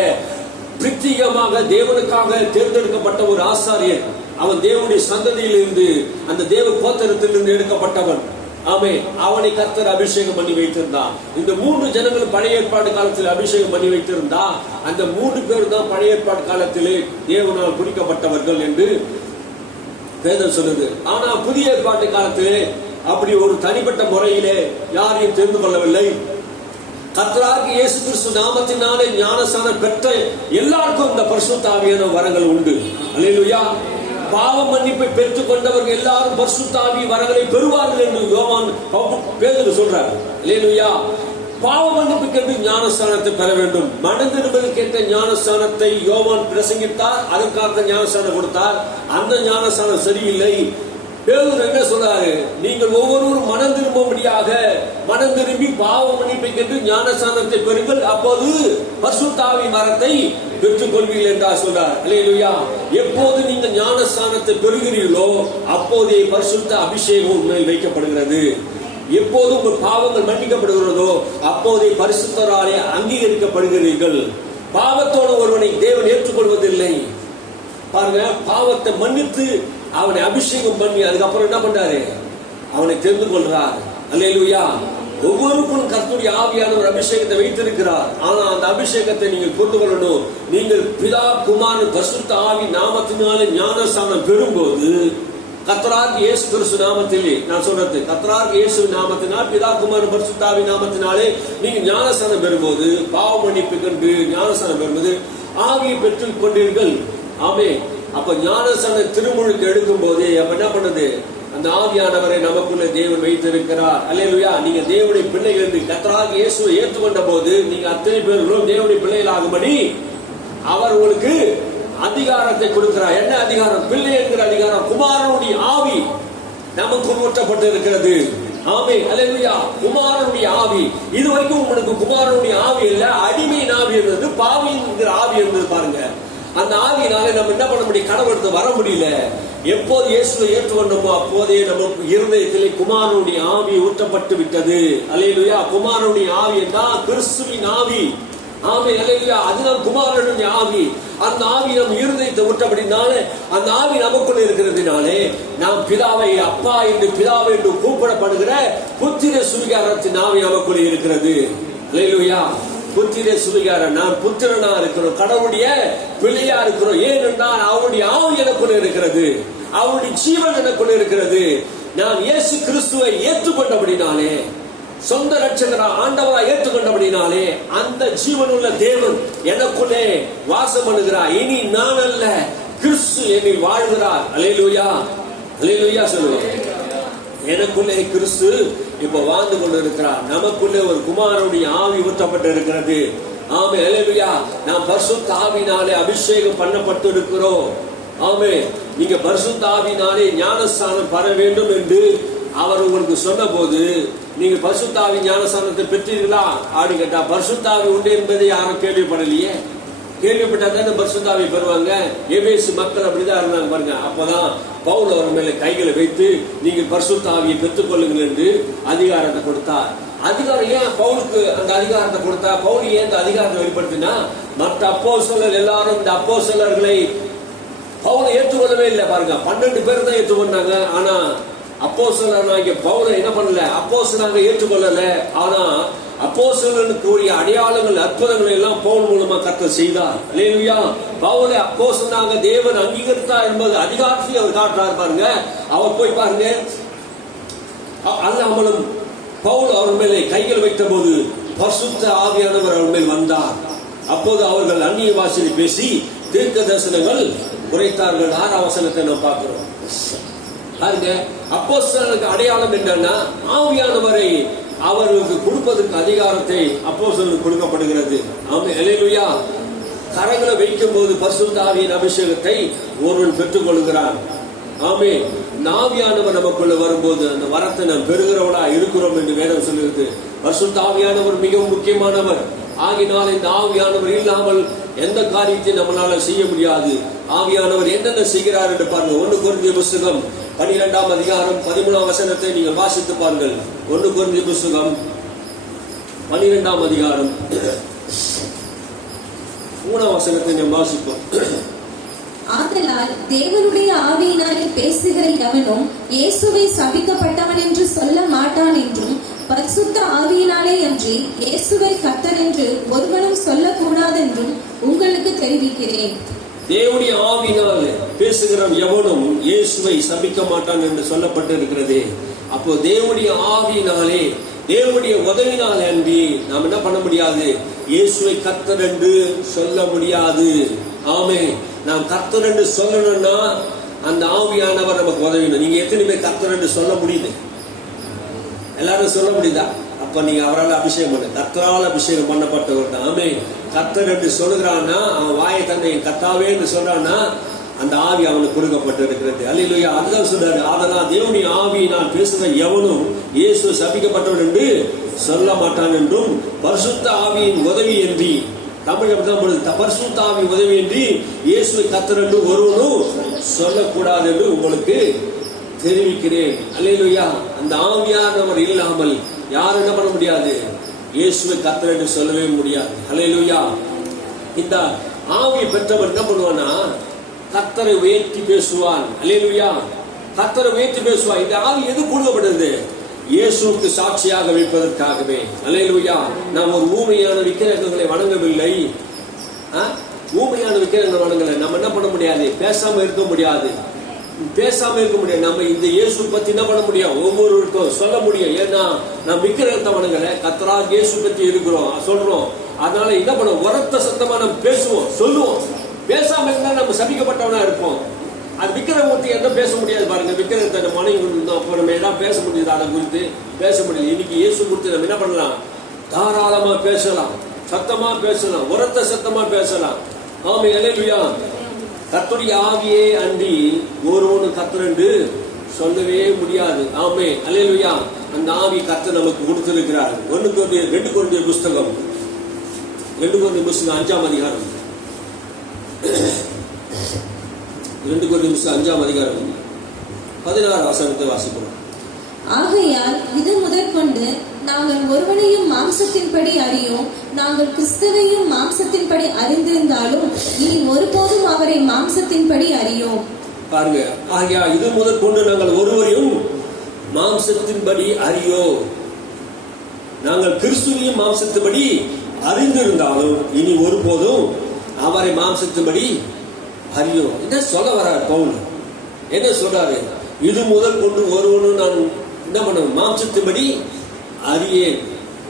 பிரத்யேகமாக தேவனுக்காக தேர்ந்தெடுக்கப்பட்ட ஒரு ஆசாரியன். அவன் தேவனுடைய சந்ததியில் இருந்து, அந்த தேவ கோத்திரத்திலிருந்து எடுக்கப்பட்டவன். ஆமென். அவனை கர்த்தர் அபிஷேகம் பண்ணி வைத்திருந்தான். இந்த 3 ஜனங்களும் பழைய ஏற்பாடு காலத்தில் அபிஷேகம் பண்ணி வைத்திருந்தா அந்த 3 பேர் தான் பழைய ஏற்பாடு காலத்திலே தேவனால் குறிக்கப்பட்டவர்கள் என்று வேதம் சொல்லுது. ஆனா புதிய ஏற்பாட்டு காலத்திலே அப்படி ஒரு தனிப்பட்ட முறையிலே யாரையும் தெரிந்து கொள்ளவில்லை. கர்த்தராகிய இயேசு கிறிஸ்து நாமத்தினாலே ஞானஸ்நானம் பெற்ற எல்லாருக்கும் இந்த பரிசுத்த ஆவியான வரங்கள் உண்டு. அல்லேலூயா. பாவ மன்னிப்பை பெற்றுக் கொண்டவர்கள் எல்லாரும் பரிசுத்த ஆவி வரங்களை பெறுவார்கள் என்று யோவான் பேதுரு சொல்றார். அல்லேலூயா. பாவ மன்னிப்புக்கு ஞானஸ்நானத்தை பெற வேண்டும். மனம் திரும்பலுக்கேற்ற ஞானஸ்நானத்தை யோவான் பிரசங்கித்தார். அதற்காக ஞானஸ்நானம் கொடுத்தார். அந்த ஞானஸ்நானம் சரியில்லை. பேதுரு என்ன சொல்றாரு? நீங்கள் ஒவ்வொருவரும் மனம் திரும்பும்படியாக மனம் திரும்பி பாவ மன்னிப்புக்கென்று ஞானஸ்நானத்தை பெறுங்கள், அப்போது பரிசுத்த ஆவி வரத்தை பெற்றுக் கொள்வீர்கள் என்றார் சொல்றார். அல்லேலூயா. எப்போது நீங்கள் ஞானஸ்நானத்தை பெறுகிறீர்களோ அப்போதே பரிசுத்த அபிஷேகம் உண்மையில் வைக்கப்படுகிறது. எப்போது உங்கள் பாவங்கள் மன்னிக்கப்படுகிறதோ அப்போதே பரிசுத்தராலே அங்கீகரிக்கப்படுகிறீர்கள். பாவத்தோடு ஒருவனை தேவன் ஏற்றுக்கொள்வதில்லை. பாருங்க, பாவத்தை மன்னித்து அவனை அபிஷேகம் பண்ணி அதுக்கப்புறம் என்ன பண்றாரு? அவனை தெரிந்து கொள்றார். அல்லேலூயா. ஒவ்வொருக்கும் கர்த்தருடைய ஆவியானவர் அபிஷேகத்தை வைத்திருக்கிறார். ஆனா அந்த அபிஷேகத்தை நீங்கள் கொண்டு வரணும். நீங்கள் பிதா குமாரன் பரிசுத்த ஆவி நாமத்தினாலே ஞானஸ்நானம் பெறும்போது, கர்த்தராகிய இயேசு கிறிஸ்து நாமத்திலே நான் சொல்றது, கர்த்தராகிய இயேசு நாமத்தினால் பிதா குமாரன் பரிசுத்த ஆவி நாமத்தினாலே நீங்க ஞானஸ்நானம் பெறும்போது, பாவ மன்னிப்பு கண்டு ஞானஸ்நானம் பெறும்போது ஆவியை பெற்றுக் கொண்டீர்கள். ஆமே. அப்ப ஞானஸ்நான திருமுழுக்கு எடுக்கும் போது அப்ப என்ன பண்ணுது? அந்த ஆவியானவரை நமக்குள்ள தேவன் வைத்திருக்கிறார். அல்லேலூயா. நீங்க தேவனுடைய பிள்ளைகள் என்று கர்த்தராகிய இயேசுவை ஏற்றுக்கொண்ட போது நீங்க அத்தனை பேர்களும் தேவனுடைய பிள்ளைகள் ஆகும்படி அவர் உங்களுக்கு அதிகாரத்தை கொடுக்கிறார். என்ன அதிகாரம்? பிள்ளை என்கிற அதிகாரம். குமாரனுடைய ஆவி நமக்கு ஊற்றப்பட்டு இருக்கிறது. ஆமென். அல்லேலூயா. குமாரனுடைய ஆவி. இதுவரைக்கும் உங்களுக்கு குமாரனுடைய ஆவி இல்ல, அடிமையின் ஆவி இருந்தது, பாவியின் ஆவி இருந்தது. பாருங்க, அந்த ஆவியினாலே நம்ம என்ன பண்ண முடியும்? கடவுளுக்கு வர முடியல. எப்போது இயேசுவை ஏற்றுக்கொண்டோமோ அப்போதே நமக்கு இருதயத்திலே குமாரனுடைய ஆவி ஊற்றப்பட்டு விட்டது. அல்லேலூயா. குமாரனுடைய ஆவி என்றால் கிறிஸ்துவின் ஆவி. ஆமென். அல்லேலூயா. அதுதான் குமாரனுடைய ஆவி. அந்த ஆவி நம் இருதயத்தை ஊற்றப்படினாலே, அந்த ஆவி நமக்குள்ள இருக்கிறதுனாலே நாம் பிதாவை அப்பா என்று பிதாவை என்று கூப்பிடப்படுகிற புத்திர சுவிகாரத்தின் ஆவி நமக்குள்ள இருக்கிறது. அல்லேலூயா. புத்திர சுவிகாரம். நாம் புத்திரனா இருக்கிறோம், கடவுளுடைய பிள்ளையா இருக்கிறோம். ஏனென்றால் அவருடைய ஆவி எனக்குள்ள இருக்கிறது, அவருடைய ஜீவன் எனக்குள்ள இருக்கிறது. நான் இயேசு கிறிஸ்துவை ஏற்றுக்கொண்டபடினாலே, சொந்த ரட்சகரா ஆண்டவரா ஏற்றுக்கொண்டபடினாலே அந்த ஜீவனுள்ள தேவன் எனக்குள்ளே வாசம் பண்ணுகிறார். இனி நான் அல்ல, கிறிஸ்து என்னை வாழ்கிறார். அல்லேலூயா. அல்லேலூயா சொல்லுவோம். எனக்குள்ளே கிறிஸ்து இப்ப வாழ்ந்து கொண்டு இருக்கிறார். நமக்குள்ளே ஒரு குமாரனுடைய ஆவி ஊற்றப்பட்டு இருக்கிறது. ஆமென். அல்லேலூயா. நாம் பரிசுத்த ஆவியினாலே அபிஷேகம் பண்ணப்பட்டு இருக்கிறோம். ஆமென். நீங்க பரிசுத்த ஆவியினாலே ஞானஸ்நானம் பெற வேண்டும் என்று அவர் உங்களுக்கு சொன்ன போது நீங்க பரிசுத்த ஆவி ஞானஸ்நானத்தை பெற்றீர்களா அப்படின்னு கேட்டா, பரிசுத்த ஆவி உண்டு என்பதை யாரும் கேள்விப்படலையே. கேள்விப்பட்டா தான் பரிசுத்த ஆவி பெறுவாங்க. எபேசு மக்கள் அப்படிதான் இருந்தாங்க. பாருங்க, அப்பதான் பவுல் அவர் மேல கைகளை வைத்து நீங்கள் பரிசுத்த ஆவியை பெற்றுக் கொள்ளுங்கள் என்று அதிகாரத்தை கொடுத்தார். அதிகாரம் ஏன் பவுலுக்கு அந்த அதிகாரத்தை கொடுத்தா? பவுல் ஏன் இந்த அதிகாரத்தை வெளிப்படுத்தினா, மற்ற அப்போஸ்தலர் எல்லாரும் இந்த அப்போஸ்தலர்களை பவுலை ஏற்றுக்கொள்ளவே இல்லை. பாருங்க, 12 பேர் தான் ஏற்றுக்கொண்டாங்க. ஆனா அப்போஸ்தலனாகிய பவுலை என்ன பண்ணல? அப்போஸ்தலனாக ஏற்றுக்கொள்ளல. ஆனா அப்போஸ்தலனுக்கு உரிய அடையாளங்கள் அற்புதங்களை எல்லாம் பவுல் மூலமா கர்த்தர் செய்தார். அல்லேலூயா. பவுலை அப்போஸ்தலனாக தேவன் அங்கீகரித்தார் என்பது அதிகாரத்தில் அவர் காட்டுறார். பாருங்க, அவர் போய் பாருங்க, அல்லாமலும் பவுல் அவர் மேலே கைகள் வைத்த போது பரிசுத்த ஆவியானவர் அவர் மேல் வந்தார். அப்போது அவர்கள் அந்நிய பாஷையை பேசி தீர்க்க தரிசனங்கள் உரைத்தார்கள். 6ஆம் வசனத்தை நாம் பார்க்கிறோம். பாருங்க, அப்போஸ்தலனுக்கு அடையாளம் என்னன்னா ஆவியானவரை அவர்களுக்கு கொடுப்பதற்கு அதிகாரத்தை அப்போஸ்தலனுக்கு கொடுக்கப்படுகிறது. ஆமென். அல்லேலூயா. கரங்களை வைக்கும் போது பரிசுத்த ஆவியின் அபிஷேகத்தை ஒருவன் பெற்றுக் கொள்கிறான். ஆமென். ஆவியானவர் நமக்குள்ள வரும்போது அந்த வரத்தை நாம் பெறுகிறவளா இருக்கிறோம் என்று வேதம் சொல்லுகிறது. பரிசுத்த ஆவியானவர் மிகவும் முக்கியமானவர். ஆகினால் இந்த ஆவியானவர் இல்லாமல் எந்த காரியத்தை நம்மளால செய்ய முடியாது. ஆவியானவர் என்னென்ன செய்கிறார் என்று பாருங்க. 1 கொரிந்தியர் புத்தகம் 12ஆம் அதிகாரம் 13ஆம் வசனத்தை நீங்கள் வாசித்து பாருங்கள். 1 கொரிந்தியர் புத்தகம் 12ஆம் அதிகாரம் 3ஆம் வசனத்தை நாம் வாசிப்போம். ஆதலால் தேவனுடைய ஆவியினாலே பேசுகிற எவனும் இயேசுவை சபிக்கப்பட்டவன் என்று சொல்ல மாட்டான் என்றும், பரிசுத்த ஆவியினாலே அன்றி இயேசுவை கர்த்தர் என்று ஒருவனும் சொல்லக்கூடாதென்றும் உங்களுக்கு தெரிவிக்கிறேன். தேவனுடைய ஆவியினால் பேசுகிற எவனும் இயேசுவை சபிக்க மாட்டான் என்று சொல்லப்பட்டு இருக்கிறது. அப்போ தேவனுடைய ஆவியினாலே, தேவனுடைய உதவினாலே அன்றி நாம் என்ன பண்ண முடியாது? இயேசுவை கர்த்தர் என்று சொல்ல முடியாது. ஆமென். நாம் கர்த்தர் என்று சொல்லணும்னா அந்த ஆவியானவர் நமக்கு உதவிடும். நீங்க எத்தனை பேர் கர்த்தர் என்று சொல்ல முடியுது? எல்லாரும் சொல்ல முடியுதா? அப்ப நீங்க அவரால் அபிஷேகம் பண்ண, கர்த்தரால் அபிஷேகம் பண்ணப்பட்டவர் தான். ஆமென். கர்த்தர் என்று சொல்லுகிறான்னா, அவன் வாயை தந்தை கர்த்தாவே என்று சொல்றான்னா அந்த ஆவி அவனுக்கு கொடுக்கப்பட்டு இருக்கிறது. அல்லேலூயா. அதுதான் சொல்றாரு. அதனால் தேவனுடைய ஆவி நான் பேசுகிற எவனும் இயேசு சபிக்கப்பட்டவன் என்று சொல்ல மாட்டான் என்றும், பரிசுத்த ஆவியின் உதவி என்று தமிழ் அப்படிதான் பரிசுத்த ஆவி உதவி என்று இயேசுவை கர்த்தர் என்று ஒருவனும் சொல்லக்கூடாது என்று உங்களுக்கு தெரிவிக்கிறேன். அல்லேலூயா. அந்த ஆவியானவர் இல்லாமல் யாரும் என்ன பண்ண முடியாது? இயேசுவை கர்த்தர் என்று சொல்லவே முடியாது. அல்லேலூயா. இந்த ஆவியை பெற்றவர் என்ன பண்ணுவானா, கர்த்தரை உயர்த்தி பேசுவான். அல்லேலூயா. கர்த்தரை உயர்த்தி பேசுவான். இந்த ஆவி எது கொடுக்கப்படுது? இயேசுவுக்கு சாட்சியாக வைப்பதற்காகவே. அல்லேலூயா. நாம் ஒரு ஊமையான விக்கிரகங்களை வணங்கவில்லை. ஊமையான விக்கிரகங்களை வணங்கலை. நம்ம என்ன பண்ண முடியாது? பேசாம இருக்க முடியாது. நம்ம இந்த இயேசு பத்தி என்ன பண்ண முடியும்? ஒவ்வொருவருக்கும் சொல்ல முடியும். ஏன்னா நாம் விக்கிரகத்தை வணங்கல, கர்த்தராகிய இயேசு பத்தி இருக்கிறோம், சொல்றோம். அதனால என்ன பண்ண, உரத்த சத்தமா நம்ம பேசுவோம், சொல்லுவோம். பேசாம இருந்தா நம்ம சபிக்கப்பட்டவனா இருப்போம். அது விக்கிரமூர்த்தி எந்த பேச முடியாது பாருங்க. விக்கிரகத்தை மனைவி இருந்தோம், அப்போ நம்ம எல்லாம் பேச முடியுது, அதை குறித்து பேச முடியல. இன்னைக்கு இயேசு குறித்து நம்ம என்ன பண்ணலாம்? தாராளமா பேசலாம், சத்தமா பேசலாம், உரத்த சத்தமா பேசலாம். ஆமே, அல்லேலூயா. கர்த்தருடைய ஆவியே அன்றி ஒருவனும் கர்த்தரென்று சொல்லவே முடியாது. ஆமே, அல்லேலூயா. அந்த ஆவி கர்த்தர் நமக்கு கொடுத்திருக்கிறார். 2 கொரிந்தியர் புஸ்தகம் 5ஆம் அதிகாரம் 2 கொரிந்தியர் 5ஆம் அதிகாரம் 16 வசனத்தை வாசிக்கிறோம். ஆகையால் இது முதற்கொண்டு நாங்கள் ஒருவனையும் மாம்சத்தின்படி அறியோம், நாங்கள் கிறிஸ்துவையும் மாம்சத்தின்படி அறிந்திருந்தாலும் இனி ஒருபோதும் அவரை மாம்சத்தின்படி அறியோம். பாருங்க, ஆகையால் இது முதற்கொண்டு நாங்கள் ஒருவரையும் மாம்சத்தின்படி அறியோம், நாங்கள் கிறிஸ்துவையும் மாம்சத்தின்படி அறிந்திருந்தாலும் இனி ஒருபோதும் அவரை மாம்சத்தின்படி அறியோம். என்ன சொல்ல வர்றாரு பவுல்? என்ன சொல்றாரு? இது முதல் கொண்டு ஒருவனும் நான் என்ன பண்ண மாம்சத்தின்படி அறியேன்.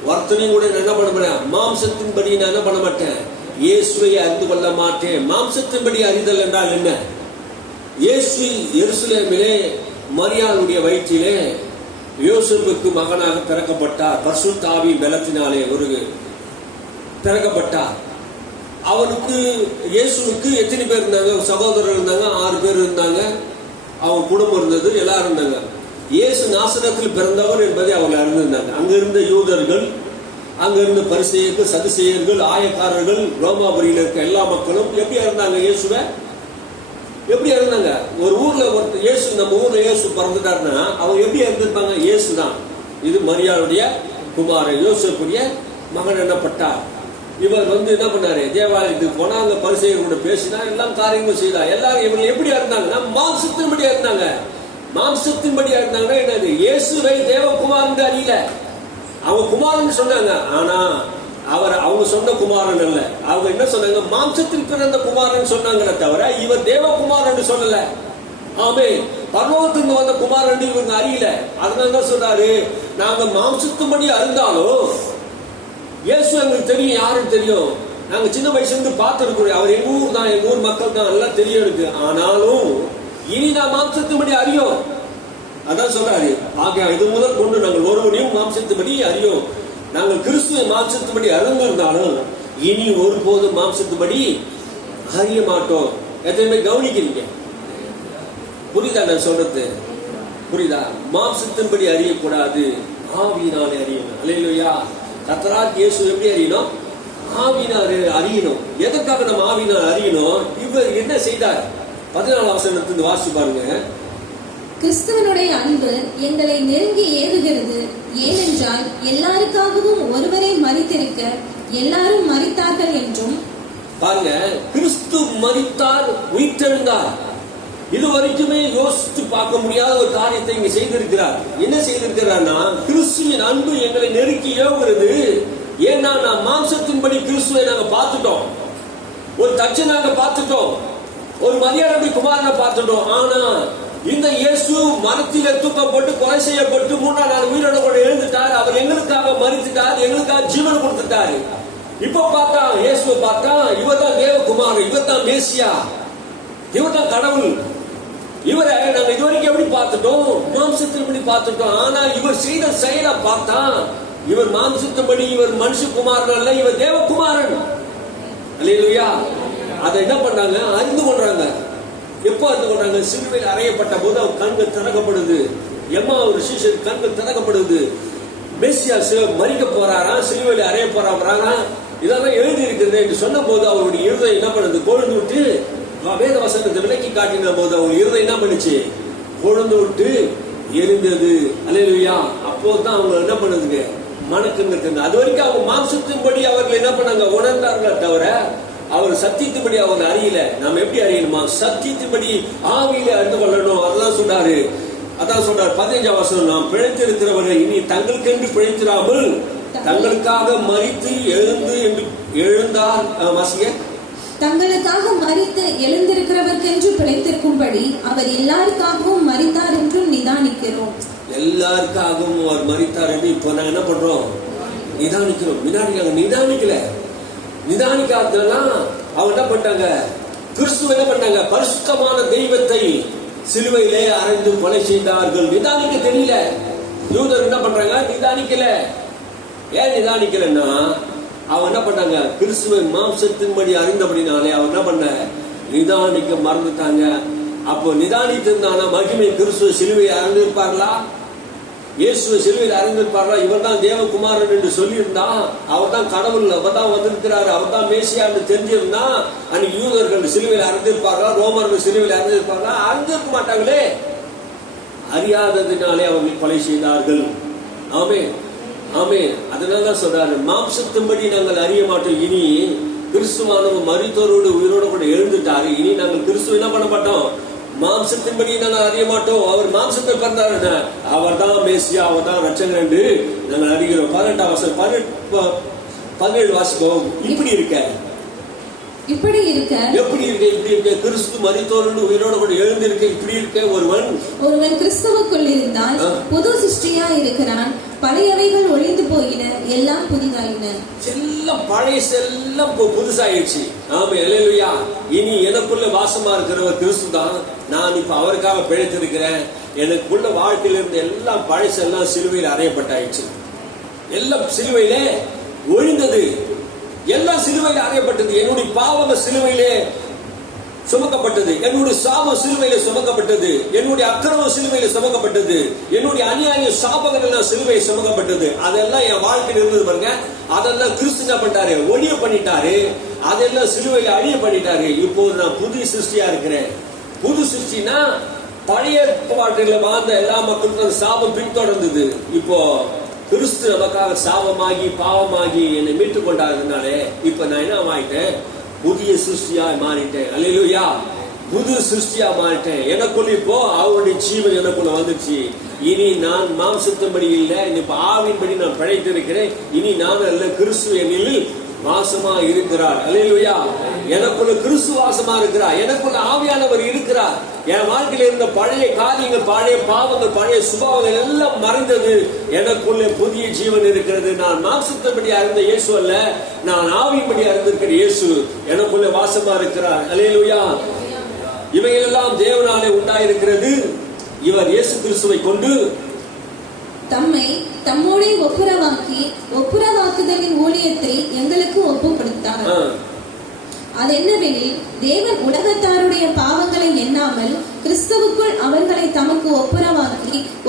ஒருத்தனையும் கூட என்ன பண்ண மாட்டேன், மாம்சத்தின்படி நான் என்ன பண்ண மாட்டேன், இயேசுவை அறிந்து கொள்ள மாட்டேன். மாம்சத்தின்படி அறிதல் என்றால் என்ன? இயேசு எருசலேமிலே மரியாளுடைய வயிற்றிலே யோசேப்புக்கு மகனாக பிறக்கப்பட்டார். பரிசுத்த ஆவியின் பலத்தினாலே பிறக்கப்பட்டார். அவனுக்கு இயேசுவுக்கு எத்தனை பேர் இருந்தாங்க? சகோதரர் இருந்தாங்க, 6 பேர் இருந்தாங்க. அவங்க குடும்பம் இருந்தது, எல்லாரும் இருந்தாங்க. இயேசு நாசரத்தில் பிறந்தவர் என்பதை அவங்க அறிந்திருந்தாங்க. அங்க இருந்த யூதர்கள், அங்க இருந்த பரிசேயர்கள், சதுசேயர்கள், ஆயக்காரர்கள், ரோமாபுரியில இருக்க எல்லா மக்களும் எப்படி இருந்தாங்க? இயேசுவை எப்படி இருந்தாங்க? ஒரு ஊர்ல ஒருத்தர் இயேசு, நம்ம ஊர்ல இயேசு பிறந்துட்டாருன்னா அவங்க எப்படி இருந்திருப்பாங்க? இயேசு தான் இது மரியாளுடைய குமாரன், யோசேப்புடைய மகன் என்னப்பட்டார். இவர் என்ன பண்ணாரு? தேவாலயத்துக்கு போனா அங்க பரிசேயர்களோட பேசினா, எல்லாம் காரியங்கள் செய்தார். எல்லாரும் இவங்க எப்படி இருந்தாங்கன்னா மாம்சத்தின்படியா இருந்தாங்க. மாம்சத்தின்படியா இருந்தாங்கன்னா என்னது? இயேசுவை தேவகுமாரன் அறியல. அவங்க குமாரன் சொன்னாங்க, ஆனா அவங்க சொன்ன குமாரன் அல்ல. அவங்க என்ன சொன்னாங்க? மாம்சத்தில் பிறந்த குமாரன் சொன்னாங்களே தவிர இவர் தேவகுமாரன் சொல்லல. ஆமே, பரலோகத்துக்கு வந்த குமாரன் இவங்க அறியல. அதனால தான் சொல்றாரு, நாங்க மாம்சத்தின்படி அறிந்தாலும் இயேசு எங்களுக்கு தெரியும், யாரும் தெரியும். நாங்க சின்ன வயசுல இருந்து பார்த்திருக்கிறோம். அவர் எங்க ஊர் தான், எங்க ஊர் மக்கள் தான், எல்லாம் தெரியும் எனக்கு. ஆனாலும் இனி நான் மாம்சத்தின்படி அறியோம். அதான் சொல்றாரு. ஆக இது முதல் கொண்டு நாங்கள் ஒருவனையும் மாம்சத்தின்படி அறியோம், நாங்கள் கிறிஸ்துவ மாம்சத்தின்படி அறிந்திருந்தாலும் இனி ஒருபோதும் மாம்சத்தின்படி அறிய மாட்டோம். எத்தனை கவனிக்கிறீங்க? புரியுதா நான் சொல்றது? புரியுதா? மாம்சத்தின்படி அறியக்கூடாது, ஆவியினாலே அறியணும். அல்லேலூயா. கர்த்தராகிய இயேசு எப்படி அறியணும்? ஆவியினாலே அறியணும். எதற்காக நம்ம ஆவியினால் அறியணும்? இவர் என்ன செய்தார்? 14 வசனத்திலிருந்து வாசி பாருங்க. கிறிஸ்துவனுடைய அன்பு எங்களை நெருங்கி ஏறுகிறது. ஏனென்றால் எல்லாருக்காகவும் ஒருவரை மரித்திருக்க எல்லாரும் மரித்தார்கள் என்றும். பாருங்க, கிறிஸ்து மரித்தார், உயிர்த்தெழுந்தார். இதுவரைக்குமே யோசித்து பார்க்க முடியாத ஒரு காரியத்தை இங்க செய்திருக்கிறார். என்ன செய்திருக்கிறார்னா, கிறிஸ்துவின் அன்பு எங்களை நெருக்கி ஏவுகிறது. ஏன்னா நான் மாம்சத்தின்படி கிறிஸ்துவை நாங்க பார்த்துட்டோம், ஒரு தச்சை நாங்க பார்த்துட்டோம், ஒரு மரியாதை குமாரனை பார்த்துட்டோம். ஆனா இந்த இயேசு மரத்திலே தூக்கப்பட்டு கொலை செய்யப்பட்டு 3ஆம் நாள் உயிரோட கூட எழுந்துட்டார். அவர் எங்களுக்காக மரித்துட்டார், எங்களுக்காக ஜீவன் கொடுத்துட்டாரு. இப்ப பார்த்தா இயேசுவை பார்த்தா இவர் தான் தேவகுமாரன், இவர் தான் மேசியா, இவர் தான் கடவுள். இவரை நாங்க இதுவரைக்கும் எப்படி பார்த்துட்டோம்? மாம்சத்தின்படி பார்த்துட்டோம். ஆனா இவர் செய்த செயலை பார்த்தா இவர் மாம்சத்தின்படி, இவர் மனுஷகுமாரன் அல்ல, இவர் தேவகுமாரன். அல்லேலூயா. அதை என்ன பண்ணாங்க? அறிந்து கொண்டாங்க. எப்போ அறிந்து கொண்டாங்க? சிலுவையில் அறையப்பட்ட போது அவர் கண்கள் திறக்கப்படுது. ஒரு சீஷர் கண்கள் திறக்கப்படுது. மெசியா மரிக்க போறாரா, சிலுவையில் அறைய போறாரா, இதெல்லாம் எழுதி இருக்கிறது என்று சொன்ன போது அவருடைய இருதயம் என்ன பண்ணுது? கொழுந்து விட்டு, வேத வசனத்தை விலக்கி காட்டின போது அவங்க இருதயம் என்ன பண்ணுச்சு? கொழுந்து விட்டு எரிந்தது. அல்லேலூயா. அப்போதான் அவங்க என்ன பண்ணுதுங்க? மணக்குங்க. அது வரைக்கும் அவங்க மாம்சத்தின்படி அவர்கள் என்ன பண்ணாங்க? உணர்ந்தார்கள் தவிர அவர் சத்தியத்தின்படி அவங்க அறியல. நாம் எப்படி அறியணுமா? சத்தியத்தின்படி ஆவியில அறிந்து கொள்ளணும். அதான் சொன்னாரு. 15ஆம் வசனம், நாம் பிழைத்திருக்கிறவர்கள் இனி தங்களுக்கென்று பிழைத்திராமல் தங்களுக்காக மரித்து எழுந்தார். வாசிங்க. தங்களுக்காக மரித்து எழுந்திருக்கிறவர்க்கென்று பிழைத்திருக்கும்படி அவர் எல்லாருக்காகவும் மரித்தார் என்றும் நிதானிக்கிறோம். எல்லாருக்காகவும் அவர் மரித்தார் என்று இப்போ நாங்க என்ன பண்றோம்? நிதானிக்கிறோம். நிதானிக்கல. நிதானிக்காதெல்லாம் அவங்க என்ன பண்ணிட்டாங்க? கிறிஸ்துவ என்ன பண்ணாங்க? பரிசுத்தமான தெய்வத்தை சிலுவையிலே அறைந்து கொலை செய்தார்கள். நிதானிக்க தெரியல. யூதர் என்ன பண்றாங்க? நிதானிக்கல. ஏன் நிதானிக்கலன்னா, அவங்க என்ன பண்ணாங்க? கிறிஸ்துவை மாம்சத்தின்படி அறிந்தபடினாலே அவங்க என்ன பண்ண? நிதானிக்க மறந்துட்டாங்க. அப்போ நிதானித்திருந்தானா மகிமை கிறிஸ்துவ சிலுவையை அறிந்திருப்பார்களா? இயேசுவை சிலுவையில் அறிந்திருப்பார்களா? இவர் தான் தேவகுமாரன் என்று சொல்லியிருந்தா, அவர் தான் கடவுள், அவர் தான் வந்திருக்கிறார், அவர் தான் மேசியா என்று தெரிஞ்சிருந்தா அன்னைக்கு யூதர்கள் சிலுவையில் அறிந்திருப்பார்களா? ரோமர்கள் சிலுவையில் அறிந்திருப்பார்களா? அறிந்திருக்க மாட்டாங்களே. அறியாததினாலே அவர்கள் கொலை செய்தார்கள். ஆமே ஆமே. அதனாலதான் சொல்றாரு, மாம்சத்தின்படி நாங்கள் அறிய மாட்டோம். இனி கிறிஸ்துவானவர் மரித்தோரோடு உயிரோடு கூட எழுந்துட்டாரு. இனி நாங்கள் கிறிஸ்துவ என்ன பண்ண மாட்டோம்? மாம்சத்தின்படி நாங்கள் அறிய மாட்டோம். அவர் மாம்சத்தில் பிறந்தாரு, அவர் தான் மேசியா, அவர் தான் ரட்சகர் என்று நாங்கள் அறிகிறோம். 17 வாசிப்போம். இப்படி இருக்க இப்படி இருக்க எப்படி இருக்க கிறிஸ்து மரித்தோரோடு உயிரோடு கூட எழுந்திருக்க. இப்படி இருக்க ஒருவன் கிறிஸ்துவுக்குள் இருந்தால் புது சிருஷ்டியா இருக்கிறான். பழையவைகள் ஒழிந்து போயின, எல்லாம் புதிதாயின. எல்லாம் பழைய செல்லம் புதுசாயிடுச்சு. ஆமே அல்லேலூயா. இனி எனக்குள்ள வாசமா இருக்கிறவர் கிறிஸ்து தான். நான் இப்ப அவருக்காக பிழைத்திருக்கிறேன். எனக்குள்ள வாழ்க்கையில இருந்து எல்லாம் பழைசெல்லாம் சிலுவையில் அறையப்பட்டாயிடுச்சு. எல்லாம் சிலுவையிலே ஒழிந்தது. எல்லாம் சிலுவையில் அறையப்பட்டது. என்னுடைய பாவம் சிலுவையிலே சுமக்கப்பட்டது. என்னுடைய சாபம் சிலுவையிலே சுமக்கப்பட்டது. என்னுடைய அக்கிரமம் சிலுவையிலே சுமக்கப்பட்டது. என்னுடைய அநியாய சாபங்கள் எல்லாம் சிலுவையை சுமக்கப்பட்டது. அதெல்லாம் என் வாழ்க்கையில் இருந்தது பாருங்க. அதெல்லாம் கிறிஸ்து என்ன பண்ணிட்டாரு? ஒழிய பண்ணிட்டாரு. அதெல்லாம் சிலுவையில அழிய பண்ணிட்டாரு. இப்போது நான் புது சிருஷ்டியா இருக்கிறேன். புது சிருஷ்டினா பழைய பாட்டில வாழ்ந்த எல்லா மக்களுக்கும் சாபம் பின்தொடர்ந்தது. இப்போ கிறிஸ்து நமக்காக சாபமாகி பாவமாகி என்னை மீட்டு கொண்டாடுறதுனாலே இப்ப நான் என்ன ஆயிட்டேன்? புதிய சிருஷ்டியா மாறிட்டேன். அல்லேலூயா. புது சிருஷ்டியா மாறிட்டேன். எனக்குள்ள இப்போ அவருடைய ஜீவன் எனக்குள்ள வந்துச்சு. இனி நான் மாம்சத்தின்படி இல்லை, இப்ப ஆவின்படி நான் பிழைத்து இருக்கிறேன். இனி நான் அல்ல, கிறிஸ்து என்னில் வாசமா இருக்கிறார். அல்லேலூயா. எனக்குள்ள கிறிஸ்து வாசமா இருக்கிறார். எனக்குள்ள ஆவியானவர் இருக்கிறார். என் வாழ்க்கையில இருந்த பழைய காரியங்கள், பழைய பாவங்கள், பழைய சுபாவங்கள் எல்லாம் மறைந்தது. எனக்குள்ள புதிய ஜீவன் இருக்கிறது. நான் மாம்சத்தின்படி அறிந்த இயேசு அல்ல, நான் ஆவியின்படி அறிந்திருக்கிற இயேசு எனக்குள்ள வாசமா இருக்கிறார். அல்லேலூயா. இவையெல்லாம் தேவனாலே உண்டாயிருக்கிறது. இவர் இயேசு கிறிஸ்துவை கொண்டு தம்மை தம்மோடே ஒப்புரவாக்குதலின் ஊழியத்தை எங்களுக்கு ஒப்பு கொடுத்தார். அது என்னவெனில், தேவன் உலகத்தாருடைய பாவங்களை எண்ணாமல் கிறிஸ்துவுக்குள் அவர்களை தமக்கு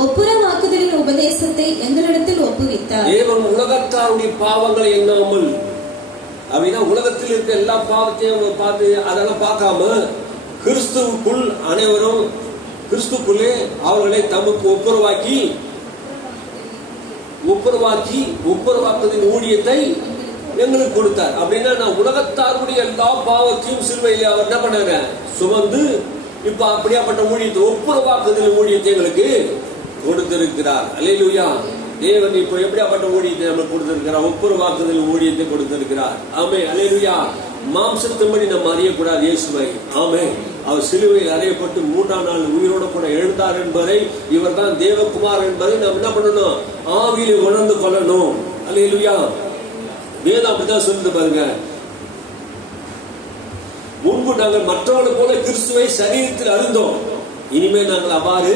ஒப்புரவாக்குதலின் உபதேசத்தை எங்களிடத்தில் ஒப்புவித்தார். தேவன் உலகத்தாருடைய பாவங்களை எண்ணாமல், அப்படின்னா உலகத்தில் இருக்க எல்லா பாவத்தையும் பார்த்து அதெல்லாம் பார்க்காம கிறிஸ்துவுக்குள் அனைவரும் கிறிஸ்துக்குள்ளே அவர்களை தமக்கு ஒப்புரவாக்குதலின் ஊழியத்தை எங்களுக்கு கொடுத்தார். அப்படின்னா நான் உலகத்தாருடைய எல்லா பாவத்தையும் சிலுவையில் அவர் என்ன பண்ணாங்க? சுமந்து இப்ப அப்படியாப்பட்ட ஊழியத்தை, ஒப்புரவாக்குதல் ஊழியத்தை எங்களுக்கு கொடுத்திருக்கிறார். அல்லேலூயா. தேவன் இப்ப எப்படியாப்பட்ட ஊழியத்தை நமக்கு கொடுத்திருக்கிறார்? ஒப்புரவாக்குதல் ஊழியத்தை கொடுத்திருக்கிறார். ஆமே அல்லேலூயா. மாம்சத்தின்படி நம்ம அறியக்கூடாது இயேசுவை. ஆமே. அவர் சிலுவையில் அறையப்பட்டு 3ஆம் நாள் உயிரோடு கூட எழுந்தார் என்பதை, இவர் தான் தேவகுமார் என்பதை நாம் என்ன பண்ணணும்? ஆவியிலே உணர்ந்து கொள்ளணும். அல்லேலூயா. வேதம் அப்படிதான் சொல்லுது பாருங்க. முன்பு நாங்கள் மற்றவர்கள் போல கிறிஸ்துவை சரீரத்தில் அறிந்தோம், இனிமேல் நாங்கள் அவ்வாறு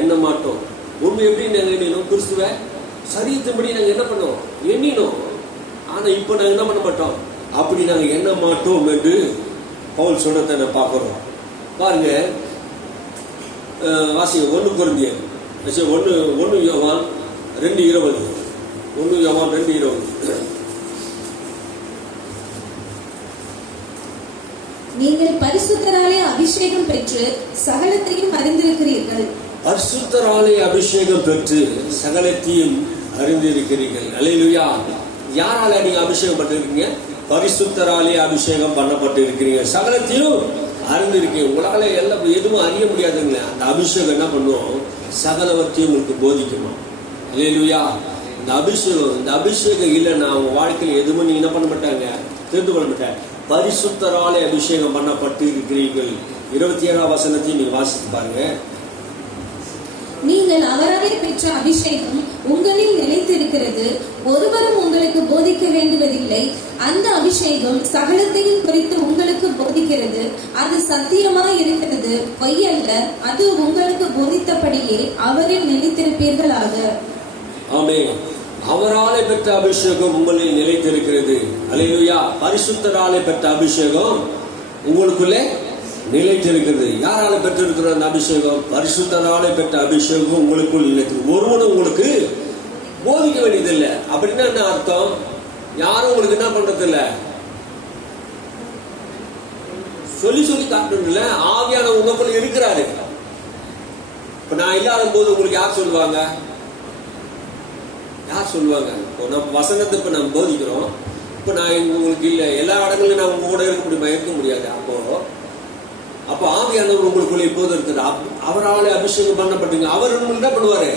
எண்ண மாட்டோம். முன்பு எப்படி நாங்கள் எண்ணினோம்? கிறிஸ்துவை சரீரத்தின்படி நாங்கள் என்ன பண்ணோம்? எண்ணினோம். ஆனா இப்ப நாங்கள் என்ன பண்ண மாட்டோம்? அப்படி நாங்கள் எண்ண மாட்டோம் என்று பவுல் சொன்னதை நான் பார்க்கிறோம். பாருங்க, வாசிங்க 1 கொரிந்தியர் 1 யோவான் 2:20. 1 யோவான் 2:20. நீங்கள் பரிசுத்தராலே அபிஷேகம் பெற்று சகலத்தையும் அறிந்திருக்கிறீர்கள். பரிசுத்தராலே அபிஷேகம் பெற்று சகலத்தையும் அறிந்திருக்கிறீர்கள். அல்லேலூயா. யாரால நீங்க அபிஷேகம் பண்ணிருக்கீங்க? பரிசுத்தராலே அபிஷேகம் பண்ணப்பட்டு இருக்கிறீங்க. சகலத்தையும் அறிந்திருக்கீங்க. உங்களால எல்லாம் எதுவும் அறிய முடியாதுங்களே. அந்த அபிஷேகம் என்ன பண்ணுவோம்? சகலவற்றையும் உங்களுக்கு போதிக்கணும். அல்லேலூயா. இந்த அபிஷேகம் இல்லைன்னா அவங்க வாழ்க்கையில் எதுவும் நீங்க என்ன பண்ண மாட்டாங்க? தெரிந்து கொள்ள மாட்டாங்க. பரிசுத்தராலே அபிஷேகம் பண்ணப்பட்டு இருக்கிறீர்கள். 27ஆம் வசனத்தையும் நீங்க வாசித்து பாருங்க. நீங்கள் அவராலே பெற்ற அபிஷேகம் உங்களில் நிலைத்திருக்கிறது, ஒருவரும் உங்களுக்கு போதிக்க வேண்டுவதில்லை. அந்த அபிஷேகம் சகலத்தையும் குறித்து உங்களுக்கு போதிக்கிறது. அது சத்தியமாய் இருக்கிறது, பொய்யல்ல. அது உங்களுக்கு போதித்தபடியே அவரில் நிலைத்திருப்பீர்களாக. ஆமென். அவராலே பெற்ற அபிஷேகம் உங்களில் நிலைத்திருக்கிறது. அல்லேலூயா. பரிசுத்தராலே பெற்ற அபிஷேகம் உங்களுக்குள்ளே நிலைத்திருக்கிறது. யாரால பெற்றிருக்கிற அந்த அபிஷேகம்? பரிசுத்தராலே பெற்ற அபிஷேகம் உங்களுக்குள் நிலைத்திருக்கு. ஒருவனும் உங்களுக்கு போதிக்க வேண்டியதில்லை. அப்படின்னா என்ன அர்த்தம்? யாரும் உங்களுக்கு என்ன பண்றது இல்ல, சொல்லி சொல்லி காட்டணும் இல்ல. ஆவியான உங்களுக்குள்ள இருக்கிறாரு. இப்ப நான் இல்லாத போது உங்களுக்கு யார் சொல்லுவாங்க? யார் சொல்லுவாங்க? இப்போ நம்ம வசனத்தை இப்ப நம்ம போதிக்கிறோம். இப்ப நான் உங்களுக்கு இல்ல, எல்லா இடங்களிலும் நான் உங்க கூட இருக்க முடியாது. அப்போ ஆவியானவர் உங்களுக்குள்ள இப்போது இருக்குது. அவரால் அபிஷேகம் பண்ணப்பட்டீங்க. அவர் உங்களுக்கு என்ன பண்ணுவாரு?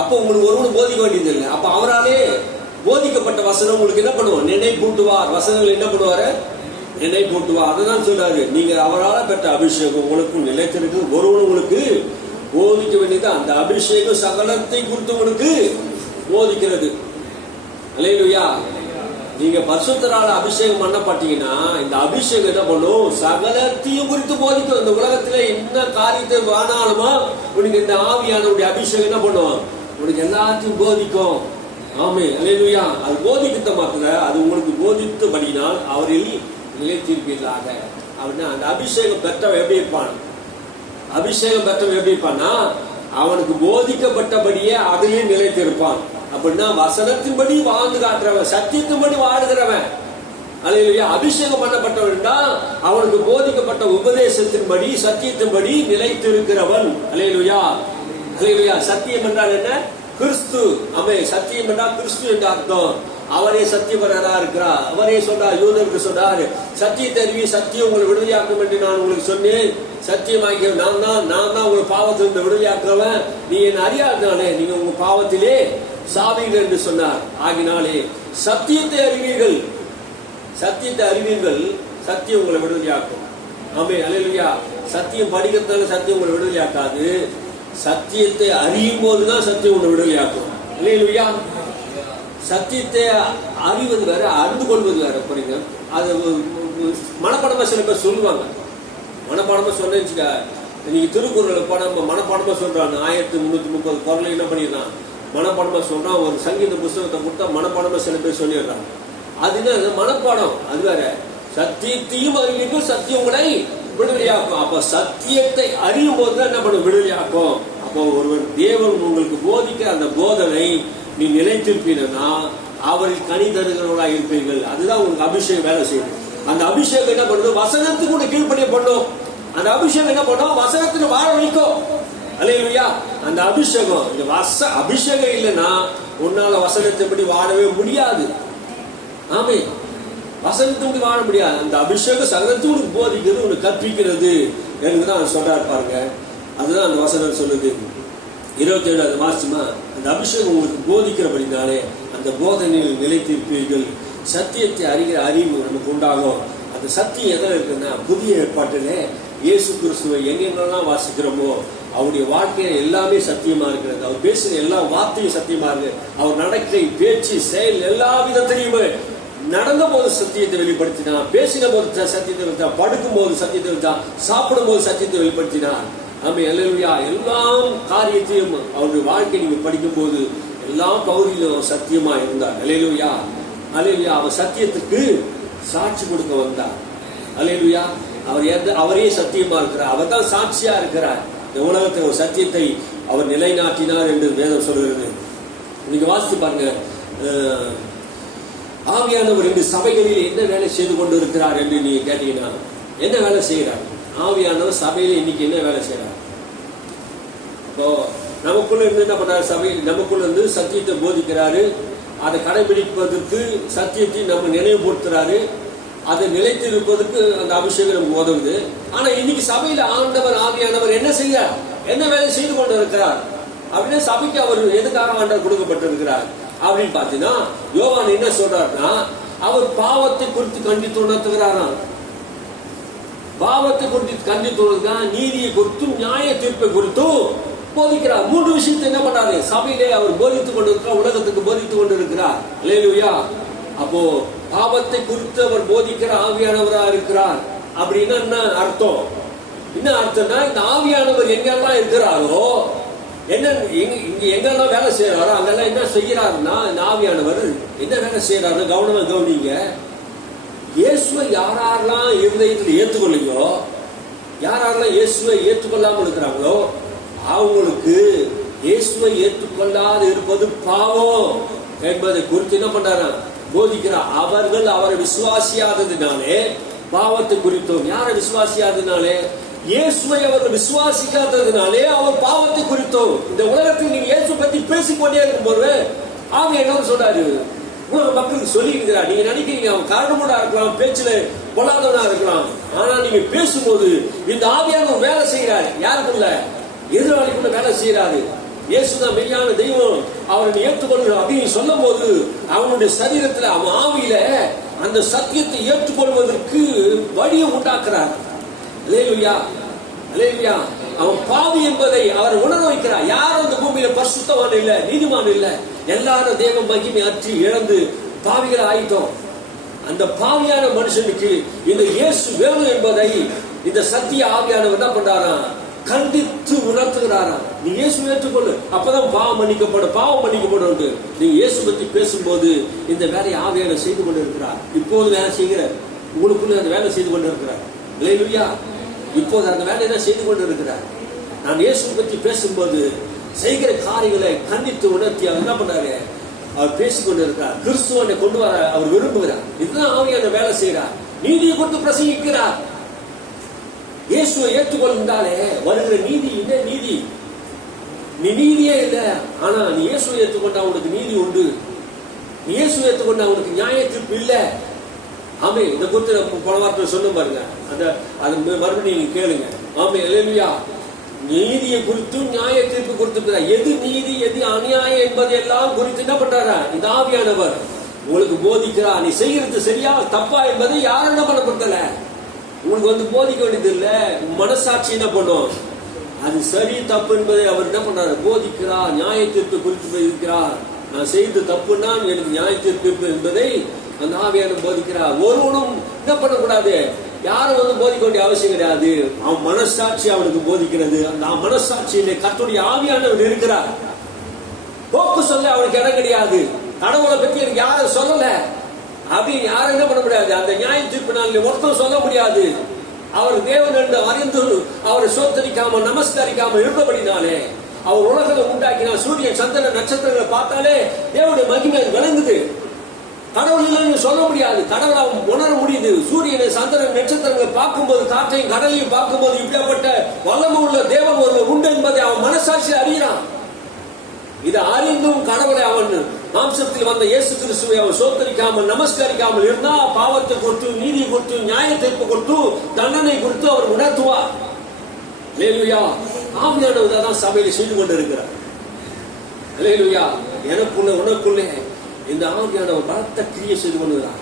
அப்போ உங்களுக்கு ஒருவனும் போதிக்க வேண்டியது இல்லை. அப்ப அவராலே போதிக்கப்பட்ட வசனம் உங்களுக்கு என்ன பண்ணுவோம்? நினைப்பூட்டுவார். வசனங்கள் என்ன பண்ணுவாரு? நினைப்பூட்டுவார். அதுதான் சொல்றாரு, நீங்க அவரால் பெற்ற அபிஷேகம் உங்களுக்கு நிலைத்திருக்கு. ஒருவன் உங்களுக்கு போதிக்க வேண்டியது. அந்த அபிஷேகம் சகலத்தை குறித்து உங்களுக்கு போதிக்கிறது. அல்லேலூயா. நீங்க பரிசுத்தரால அபிஷேகம் பண்ணப்பட்டீங்கன்னா இந்த அபிஷேகம் என்ன பண்ணும்? சகலத்தையும் குறித்து போதிக்கும். இந்த உலகத்துல என்ன காரியத்தை வானாலுமா உனக்கு இந்த ஆவியானவருடைய அபிஷேகம் என்ன பண்ணுவோம்? உனக்கு எல்லாத்தையும் போதிக்கும். ஆமென். அல்லேலூயா. அது போதிக்கிட்ட மாத்திர அது உங்களுக்கு போதித்தபடினால் அவரில் நிலைத்திருப்பீர்களாக. அப்படின்னா அந்த அபிஷேகம் பெற்றவன் எப்படி இருப்பான்? அபிஷேகம் பெற்றவன் எப்படி இருப்பான்னா அவனுக்கு போதிக்கப்பட்டபடியே அதிலே நிலைத்திருப்பான். அப்படின்னா வசனத்தின்படி வாழ்ந்து காட்டுறவன், சத்தியத்தின்படி வாடுகிறவன். அல்லேலூயா. அபிஷேகம் பண்ணப்பட்டவன் தான் அவனுக்கு போதிக்கப்பட்ட உபதேசத்தின்படி சத்தியத்தின்படி நிலைத்திருக்கிறவன். அல்லேலூயா. அல்லேலூயா. சத்தியம் என்றால் என்ன? கிறிஸ்து. ஆமென். சத்தியம் என்றால் கிறிஸ்து என்று அர்த்தம். அவரே சத்தியவரரா இருக்கிறார். அவரே சொல்றார், யூதருக்கு சொல்றாரு, சத்தியத்தை அறிவி, சத்தியம் உங்களை விடுதலையாக்கும் என்று நான் உங்களுக்கு சொன்னேன். சத்தியமாகிய நான் தான் உங்க பாவத்திலிருந்து விடுதலையாக்குறவன். நீ என்ன அறியாதனாலே நீங்க உங்க பாவத்திலே சாவீர்கள் என்று சொன்னார். ஆகினாலே சத்தியத்தை அறிவீர்கள். சத்தியத்தை அறிவீர்கள். சத்தியம் உங்களை விடுதலையாக்கும். ஆமென். அல்லேலூயா. சத்தியம் படிக்கிறதுனால சத்தியம் உங்களை விடுதலையாக்காது. சத்தியத்தை அறியும் போதுதான் சத்தியம் உங்களை விடுதலையாக்கும். அல்லேலூயா. சத்தியத்தை அறிவது வேற, அறிந்து கொள்வது வேற. புரியுங்க? அது மனப்பாடமா சில பேர் சொல்லுவாங்க. மனப்பாடமா சொன்ன நீங்க திருக்குறள் படம் மனப்பாடமா சொல்றாங்க. 1330 குறளை என்ன பண்ணிடுறான்? மனப்பாடமா சொல்றான். ஒரு சங்கீத புஸ்தகத்தை கொடுத்தா மனப்பாடமா சில பேர் சொல்லிடுறாங்க. அது என்ன மனப்பாடம்? அது வேற. சத்தியத்தையும் அறிவீர்கள், சத்தியம் உங்களை விடுதலையாக்கும். அப்ப சத்தியத்தை அறியும் போதுதான் என்ன பண்ணும்? விடுதலையாக்கும். அப்போ ஒருவர் தேவன் உங்களுக்கு போதிக்க அந்த போதனை நீ நிலைத்திருப்பீங்கன்னா அவரில் கனி தருகிறவர்களாக இருப்பீர்கள். அதுதான் உங்களுக்கு அபிஷேகம் வேலை செய்யும். அந்த அபிஷேகம் என்ன பண்ணுது? வசனத்துக்கு கூட கீழ்ப்படிய பண்ணும். அந்த அபிஷேகம் என்ன பண்ணும்? வசனத்துக்கு வாழ வைக்கும். அல்லேலூயா. அந்த அபிஷேகம், இந்த அபிஷேகம் இல்லைன்னா உன்னால வசனத்தின்படி வாழவே முடியாது. ஆமே. வசனத்தின்படி வாழ முடியாது. அந்த அபிஷேகம் சகலத்துக்கு போதிக்கிறது, உனக்கு கற்பிக்கிறது என்றுதான் சொல்றாரு பாருங்க. அதுதான் அந்த வசனம் சொல்லுது. 27வது வாசமா, அந்த அபிஷேகம் உங்களுக்கு போதிக்கிறபடினாலே அந்த போதனையில் நிலைத்திருப்பீர்கள். சத்தியத்தை அறிகிற அறிவு நமக்கு உண்டாகும். அந்த சத்தியம் எதில் இருக்குன்னா, புதிய ஏற்பாட்டிலே இயேசு கிறிஸ்துவை எங்கெங்கெல்லாம் வாசிக்கிறோமோ அவருடைய வாழ்க்கையில எல்லாமே சத்தியமா இருக்கிறது. அவர் பேசுகிற எல்லா வார்த்தையும் சத்தியமா இருக்கு. அவர் நடக்கை, பேச்சு, செயல் எல்லா விதத்திலையுமே நடந்த போது சத்தியத்தை வெளிப்படுத்தினார். பேசின போது சத்தியத்தை வெளிப்படுத்தினார். படுக்கும் போது சத்தியத்தை வெளிப்படுத்தினார். சாப்பிடும் போது சத்தியத்தை வெளிப்படுத்தினார். ஆமென். அல்லேலூயா. எல்லாம் காரியத்தையும் அவருடைய வாழ்க்கை நீங்க படிக்கும் போது எல்லா பகுதியிலும் சத்தியமா இருந்தார். அல்லேலூயா. அல்லேலூயா. அவர் சத்தியத்துக்கு சாட்சி கொடுக்க வந்தார். அல்லேலூயா. அவரே சத்தியமா இருக்கிறார். அவர் தான் சாட்சியா இருக்கிறார். இந்த உலகத்தை ஒரு சத்தியத்தை அவர் நிலைநாட்டினார் என்று வேதம் சொல்கிறது. நீங்க வாசித்து பாருங்க. ஆவியானவர் இந்த சபைகளில் என்ன வேலை செய்து கொண்டு இருக்கிறார் என்று நீங்க கேட்டீங்கன்னா, என்ன வேலை செய்யறார்? ஆவியானவர் சபையில இன்னைக்கு என்ன வேலை செய்யறார்? இப்போ நமக்குள்ள இருந்து என்ன பண்றாரு? சபையில் நமக்குள்ள இருந்து சத்தியத்தை போதிக்கிறாரு. அதை கடைபிடிப்பதற்கு சத்தியத்தை நம்ம நினைவுபடுத்துறாரு. அதை நிலைத்திருப்பதற்கு அந்த அபிஷேகம் நமக்கு உதவுது. ஆனா இன்னைக்கு சபையில ஆண்டவர் ஆவியானவர் என்ன செய்யறார்? என்ன வேலை செய்து கொண்டு இருக்கிறார் அப்படின்னா, சபைக்கு அவர் எதுக்காக ஆண்டவர் கொடுக்கப்பட்டிருக்கிறார் அப்படின்னு பாத்தீங்கன்னா, யோவான் என்ன சொல்றாருன்னா, அவர் பாவத்தை குறித்து கண்டித்து உணர்த்துகிறாராம். பாவத்தை குறித்து கண்டித்து உணர்த்துகிறார். நீதியை குறித்தும் நியாய தீர்ப்பை குறித்தும் போதிக்கிறார். 3 விஷயத்தை என்ன பண்ணாரு? சபையிலே அவர் போதித்துக் கொண்டிருக்கிறார், உலகத்துக்கு போதித்துக் கொண்டிருக்கிறார். அல்லேலூயா. அப்போ பாவத்தை குறித்து அவர் போதிக்கிற ஆவியானவரா இருக்கிறார். அப்படின்னா என்ன அர்த்தம்? என்ன அர்த்தம்னா, இந்த ஆவியானவர் எங்கெல்லாம் இருக்கிறாரோ, என்ன இங்க எங்கெல்லாம் வேலை செய்யறாரோ அங்கெல்லாம் என்ன செய்யறாருன்னா, இந்த ஆவியானவர் என்ன வேலை செய்யறாரு? கவனமா கவனிங்க. இயேசுவை யாரெல்லாம் இருதயத்தில் ஏற்றுக்கொள்ளையோ, யாரெல்லாம் இயேசுவை ஏற்றுக்கொள்ளாமல் இருக்கிறாங்களோ, அவங்களுக்கு இயேசுவை ஏற்றுக்கொள்ளாது இருப்பது பாவம் என்பதை குறித்து என்ன பண்றாரு? போதிக்கிறார். அவர்கள் அவரை விசுவாசியாததினாலே பாவத்தை குறித்தோம். யாரை விசுவாசியாததினாலே? இயேசுவை அவர்கள் விசுவாசிக்காததினாலே அவர் பாவத்தை குறித்தோம். இந்த உலகத்தில் நீங்க இயேசு பத்தி பேசிக்கொண்டே இருக்கும்போது அவங்க என்ன சொல்றாரு? உலக மக்களுக்கு சொல்லி இருக்கிறார். நீங்க நினைக்கிறீங்க அவன் காரணமோட இருக்கலாம், பேச்சுல பொல்லாதவனா இருக்கலாம். ஆனா நீங்க பேசும்போது இந்த ஆவியானவர் வேலை செய்யறாரு. யாருக்குள்ள? எதிராளிக்குள்ள வேலை செய்யறாரு. இயேசுதான் மெய்யான தெய்வம், அவரை ஏற்றுக்கொள்கிறார் அப்படின்னு சொல்லும் போது அவனுடைய சரீரத்துல, அவன் ஆவியில அந்த சத்தியத்தை ஏற்றுக்கொள்வதற்கு வழியை உண்டாக்குறார். அல்லேலூயா, அல்லேலூயா. அவன் பாவி என்பதை அவர் உணர வைக்கிறார். யாரும் அந்த பூமியில பரிசுத்தவான் இல்ல, நீதிமான் இல்ல. எல்லாரும் தேவ மகிமை அற்றி இழந்து பாவிகள் ஆயிட்டோம். அந்த பாவியான மனுஷனுக்கு இந்த இயேசு வேணும் என்பதை இந்த சத்திய ஆவியானவர் என்ன பண்றாரா? கண்டித்து உணர்த்துகிறாரா? நீ இயேசு ஏற்றுக்கொள்ளு, அப்பதான் பாவம் மன்னிக்கப்படும், பாவம் மன்னிக்கப்படும். நீ இயேசு பற்றி பேசும்போது இந்த வேலையை ஆவியானவர் செய்து கொண்டு இருக்கிறார். இப்போது வேலை செய்கிறார், உங்களுக்குள்ள அந்த வேலை செய்து கொண்டு இருக்கிறார். அல்லேலூயா. இப்போது அந்த வேலையை தான் செய்து கொண்டு இருக்கிறார். நான் இயேசு பற்றி பேசும்போது செய்கிற காரியங்களை கண்டித்து உணர்த்தி அவர் என்ன பண்றாரு? அவர் பேசிக்கொண்டு இருக்கிறார். கிறிஸ்துவனை கொண்டு வர அவர் விரும்புகிறார். இதுதான் ஆவியான வேலை செய்கிறார். நீதியை கொண்டு பிரசங்கிக்கிறார். இயேசுவை ஏற்றுக்கொள்கின்றாலே வருகிற நீதி என்ன நீதி? நீ நீதியே இல்லை. ஆனா நீ இயேசுவை ஏற்றுக்கொண்டா உனக்கு நீதி உண்டு. நீ இயேசுவை ஏற்றுக்கொண்டா உனக்கு நியாய தீர்ப்பு இல்லை. ஆமே, இந்த குறித்து பல வார்த்தை சொன்ன பாருங்க. அது மறுபடியும் நீங்க கேளுங்க. ஆமே, அல்லேலூயா. நீதியை குறித்து நியாய தீர்ப்பு குறித்து எது நீதி எது அநியாயம் என்பதை எல்லாம் குறித்து என்ன பண்றாரா? இந்த ஆவியானவர் உங்களுக்கு போதிக்கிறார். நீ செய்யறது சரியா தப்பா என்பதை யாரும் என்ன பண்ணப்படுத்தல, உங்களுக்கு போதிக்க வேண்டியது இல்ல. மனசாட்சி என்ன பண்ணும்? அது சரி தப்பு என்பதை அவர் என்ன பண்றாரு? போதிக்கிறார். நியாய தீர்ப்பு குறித்து இருக்கிறார். நான் செய்து தப்புன்னா எனக்கு நியாய தீர்ப்பு என்பதை அந்த ஆவியானவர் போதிக்கிறார். ஒருவனும் என்ன பண்ணக்கூடாது, யாரும் போதிக்க வேண்டிய அவசியம் கிடையாது. அவன் மனசாட்சி அவனுக்கு போதிக்கிறது. அந்த மனசாட்சியிலே கர்த்தருடைய ஆவியானவர் இருக்கிறார். போக்கு சொல்ல அவனுக்கு இடம் கிடையாது. கடவுளை பற்றி எனக்கு யாரும் சொல்லல அப்படின்னு யாரும் என்ன பண்ண முடியாது. அந்த நியாய தீர்ப்பினால் ஒருத்தரும் சொல்ல முடியாது. அவர் தேவன் என்று அறிந்து அவரை சோத்தரிக்காம நமஸ்கரிக்காம இருந்தபடினாலே, அவர் உலகத்தை உண்டாக்கினார். சூரியன் சந்திரன் நட்சத்திரங்களை பார்த்தாலே தேவனுடைய மகிமை விளங்குது. கடவுள் இல்லைன்னு சொல்ல முடியாது. கடவுளை உணர முடியுது. சூரியனை சந்திரன் நட்சத்திரங்களை பார்க்கும்போது, காற்றையும் கடலையும் பார்க்கும்போது இப்படிப்பட்ட வல்லமை உள்ள தேவன் ஒருவர் உண்டு என்பதை அவன் மனசாட்சியில் அறிகிறான். இதை அறிந்தும் கடவுளை அவன் மாம்சத்தில் வந்த இயேசு கிறிஸ்துவை அவன் சோத்தரிக்காமல் நமஸ்கரிக்காமல் இருந்தா பாவத்தை கொடுத்து, நீதி கொடுத்து, நியாய தீர்ப்பு கொடுத்து, தண்டனை கொடுத்து அவர் உணர்த்துவார். அல்லேலூயா. ஆவியானவர் தான் சபையில செய்து கொண்டிருக்கிறார். அல்லேலூயா. எனக்குள்ள உனக்குள்ளே இந்த ஆவியானவர் பலத்த கிரியை செய்து கொண்டிருக்கிறார்.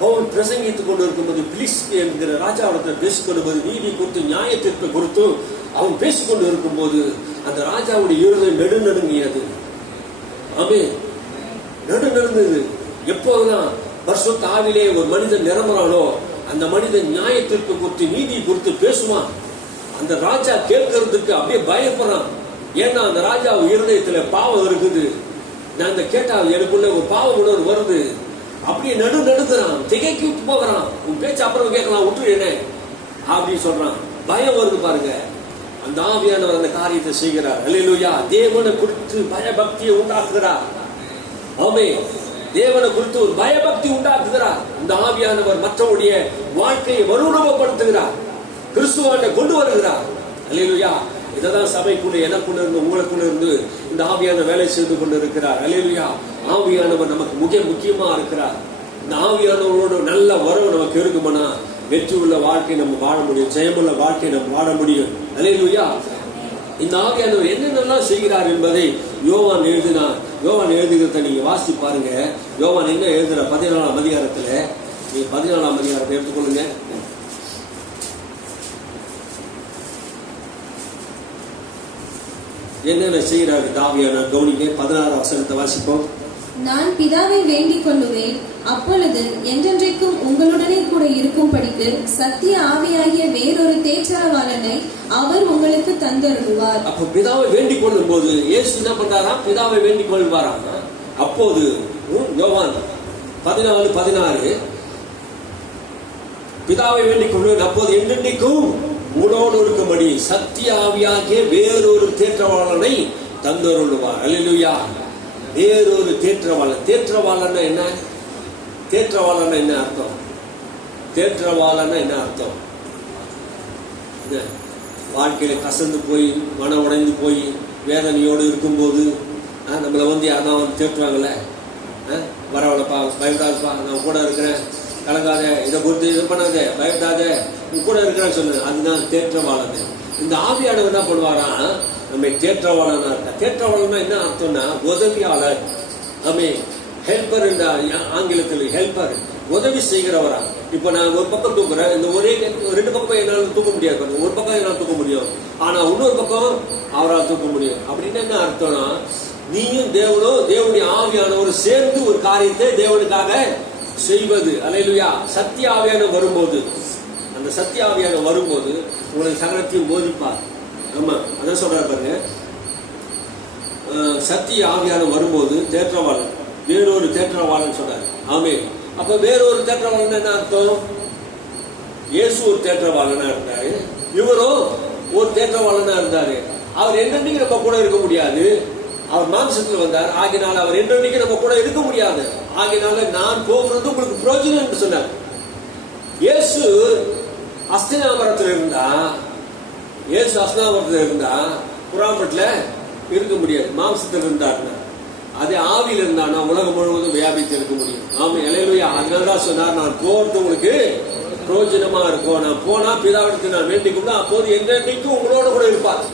பவுல் பிரசங்கித்துக் கொண்டிருக்கும்போது பிலிஸ் என்கிற ராஜாவிடத்தில் பேசிக் கொள்ளும்போது நீதி கொடுத்து நியாய தீர்ப்பை கொடுத்து அவன் பேசிக்கொண்டு இருக்கும்போது அந்த ராஜாவுடைய இருதயம் நடுநடுங்கியது. ஆமே, நடுநடுங்குது. எப்போதுதான் பரிசுத்த ஆவியிலே ஒரு மனிதன் நிரம்புறானோ அந்த மனிதன் நியாய தீர்ப்பு கொடுத்து நீதி கொடுத்து பேசுவான். அந்த ராஜா கேட்கறதுக்கு அப்படியே பயப்படுறான். ஏன்னா அந்த ராஜா இருதயத்துல பாவம் இருக்குது. நான் அந்த கேட்டா எனக்குள்ள ஒரு பாவ உணர்வு வருது. அப்படியே நடுநடுக்கிறான், திகைக்கு போகிறான். உன் பேச்சு அப்புறம் கேட்கலாம், விட்டுரு என்ன அப்படின்னு சொல்றான். பயம் வருது பாருங்க. அந்த ஆவியானவர் அந்த காரியத்தை செய்கிறார். அல்லேலூயா. தேவனை குறித்து பயபக்தியை உண்டாக்குகிறார். ஆமே, தேவனை குறித்து ஒரு பயபக்தி உண்டாக்குகிறார். இந்த ஆவியானவர் மற்றவருடைய வாழ்க்கையை மறுரூபப்படுத்துகிறார். கிறிஸ்துவானை கொண்டு வருகிறார். அல்லேலூயா. இததான் சபைக்குள்ள எனக்குள்ள இருந்து உங்களுக்குள்ள இருந்து இந்த ஆவியான வேலை செய்து கொண்டு இருக்கிறார். அல்லேலூயா. ஆவியானவர் நமக்கு மிக முக்கியமா இருக்கிறார். இந்த ஆவியானவரோட நல்ல வரவு நமக்கு இருக்குமானா வெற்றி உள்ள வாழ்க்கை நம்ம வாழ முடியும், ஜெயமுள்ள வாழ்க்கை நம்ம வாழ முடியும். அல்லேலூயா. இந்த ஆவியானவர் என்னென்னலாம் செய்கிறார் என்பதை யோவான் எழுதினார். யோவான் எழுதுகிறத நீங்க வாசி பாருங்க. யோவான் என்ன எழுதுற 14ஆம் அதிகாரத்துல, நீங்க 14ஆம் அதிகாரத்தை எடுத்துக்கொள்ளுங்க. என்னென்ன செய்கிறாரு ஆவியானவர் கவனிங்க. 16 வசனத்தை வாசிப்போம். நான் பிதாவை வேண்டிக் கொள்ளுவேன், அப்பொழுது என்றென்றைக்கும் உங்களுடனே கூட இருக்கும்படிக்கு சத்திய ஆவியாகிய வேறொரு தேற்றரவாளனை அவர் உங்களுக்கு தந்தருளுவார். அப்ப பிதாவை வேண்டிக் கொள்ளும் போது இயேசு என்ன பண்றாராம்? பிதாவை வேண்டிக் கொள்வாராம். அப்போது யோவான் 14:16 பிதாவை வேண்டிக் கொள்வேன், அப்போது என்றென்றைக்கும் உங்களோடு இருக்கும்படி சத்திய ஆவியாகிய வேறொரு தேற்றவாளனை தந்தருளுவார். அல்லேலூயா. வேறொரு தேற்றவாளன். தேற்றவாளன் என்ன? தேற்றவாளன் என்ன அர்த்தம்? தேற்றவாளன் என்ன அர்த்தம்? வாழ்க்கையில கசந்து போய் மன உடைந்து போய் வேதனையோடு இருக்கும்போது நம்மளை வந்து யாருன்னா வந்து தேற்றுவாங்கல்ல, வரவழைப்பா, பயப்படாதப்பா, நான் கூட இருக்கிறேன், கலங்காத, இதை குறித்து இது பண்ணாத, பயப்படாத, கூட இருக்கிறேன்னு சொன்ன, அதுதான் தேற்றவாளன். இந்த ஆவியானவர் என்ன பண்ணுவாரா? நம்ம தேற்றவாளனா இருக்க. தேற்றவாளனா என்ன அர்த்தம்னா உதவியாளர். ஆமே, ஹெல்பர் என்ற ஆங்கிலத்தில் ஹெல்பர், உதவி செய்கிறவரா. இப்ப நான் ஒரு பக்கம் தூக்குறேன், இந்த ஒரே 2 பக்கம் என்னால் தூக்க முடியாது. ஒரு பக்கம் என்னால் தூக்க முடியும், ஆனா இன்னொரு பக்கம் அவரால் தூக்க முடியும். அப்படின்னு என்ன அர்த்தம்னா, நீயும் தேவனும் தேவனுடைய ஆவியானவரும் சேர்ந்து ஒரு காரியத்தை தேவனுக்காக செய்வது. அல்லேலூயா. சத்திய ஆவியானவர் வரும்போது, அந்த சத்திய ஆவியானவர் வரும்போது உங்களுக்கு சகலத்தையும் போதிப்பார். ஆமா, அதான் சொல்றாரு பாருங்க. சத்திய ஆவியானவர் வரும்போது தேற்றவாளன், வேறொரு தேற்றவாளன் சொல்றாரு. ஆமே. அப்ப வேறொரு தேற்றவாளன் என்ன அர்த்தம்? இயேசு ஒரு தேற்றவாளனா இருந்தாரு, இவரோ ஒரு தேற்றவாளனா இருந்தாரு. அவர் என்னன்னைக்கு நம்ம கூட இருக்க முடியாது, அவர் மாம்சத்தில் வந்தார், ஆகினால அவர் என்னன்னைக்கு நம்ம கூட இருக்க முடியாது. ஆகினால நான் போகிறது உங்களுக்கு பிரயோஜனம் என்று சொன்னார். இயேசு அஸ்தினாபுரத்தில் இருந்தா, இயேசு அஸ்தினாபுரத்தில் இருந்தா புறாம்பட்டில் இருக்க முடியாது. மாம்சத்தில் இருந்தாருன்னா, அதே ஆவியில் இருந்தானா உலகம் முழுவதும் வியாபித்து இருக்க முடியும். ஆமா, அல்லேலூயா. அதனாலதான் சொன்னார், நான் போறது உங்களுக்கு பிரயோஜனமா இருக்கும். நான் போனா பிதாவிடத்தில் நான் வேண்டிக் கொண்டு அப்போது என்றென்னைக்கும் உங்களோட கூட இருப்பார்.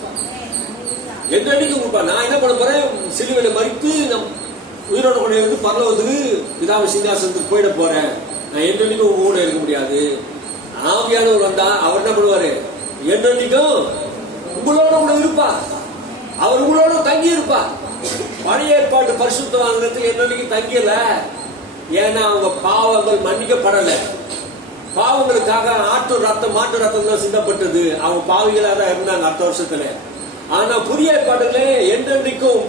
என்றென்னைக்கும் இருப்பார். நான் என்ன பண்ண போறேன்? சிலுவையில மரித்து நம் உயிரோட கூட இருந்து பரலோகத்துக்கு பிதாவை சிங்காசனத்துக்கு போயிட போறேன். நான் என்றென்னைக்கும் உங்க கூட இருக்க முடியாது. ஆவியானவர் வந்தா அவர் என்ன பண்ணுவாரு? என்றென்னைக்கும் உங்களோட கூட இருப்பார். அவர் உங்களோட தங்கி இருப்பார். பழைய ஏற்பாட்டு பரிசுத்தவான்களுக்கு என்னன்னைக்கு தங்கியல. ஏன்னா அவங்க பாவங்கள் மன்னிக்கப்படல. பாவங்களுக்காக ஆட்டு ரத்தம் மாட்டு ரத்தம் தான் சிந்தப்பட்டது. அவங்க பாவிகளாக தான் இருந்தாங்க அடுத்த வருஷத்துல. ஆனா புதிய ஏற்பாடுகளே என்றென்றைக்கும்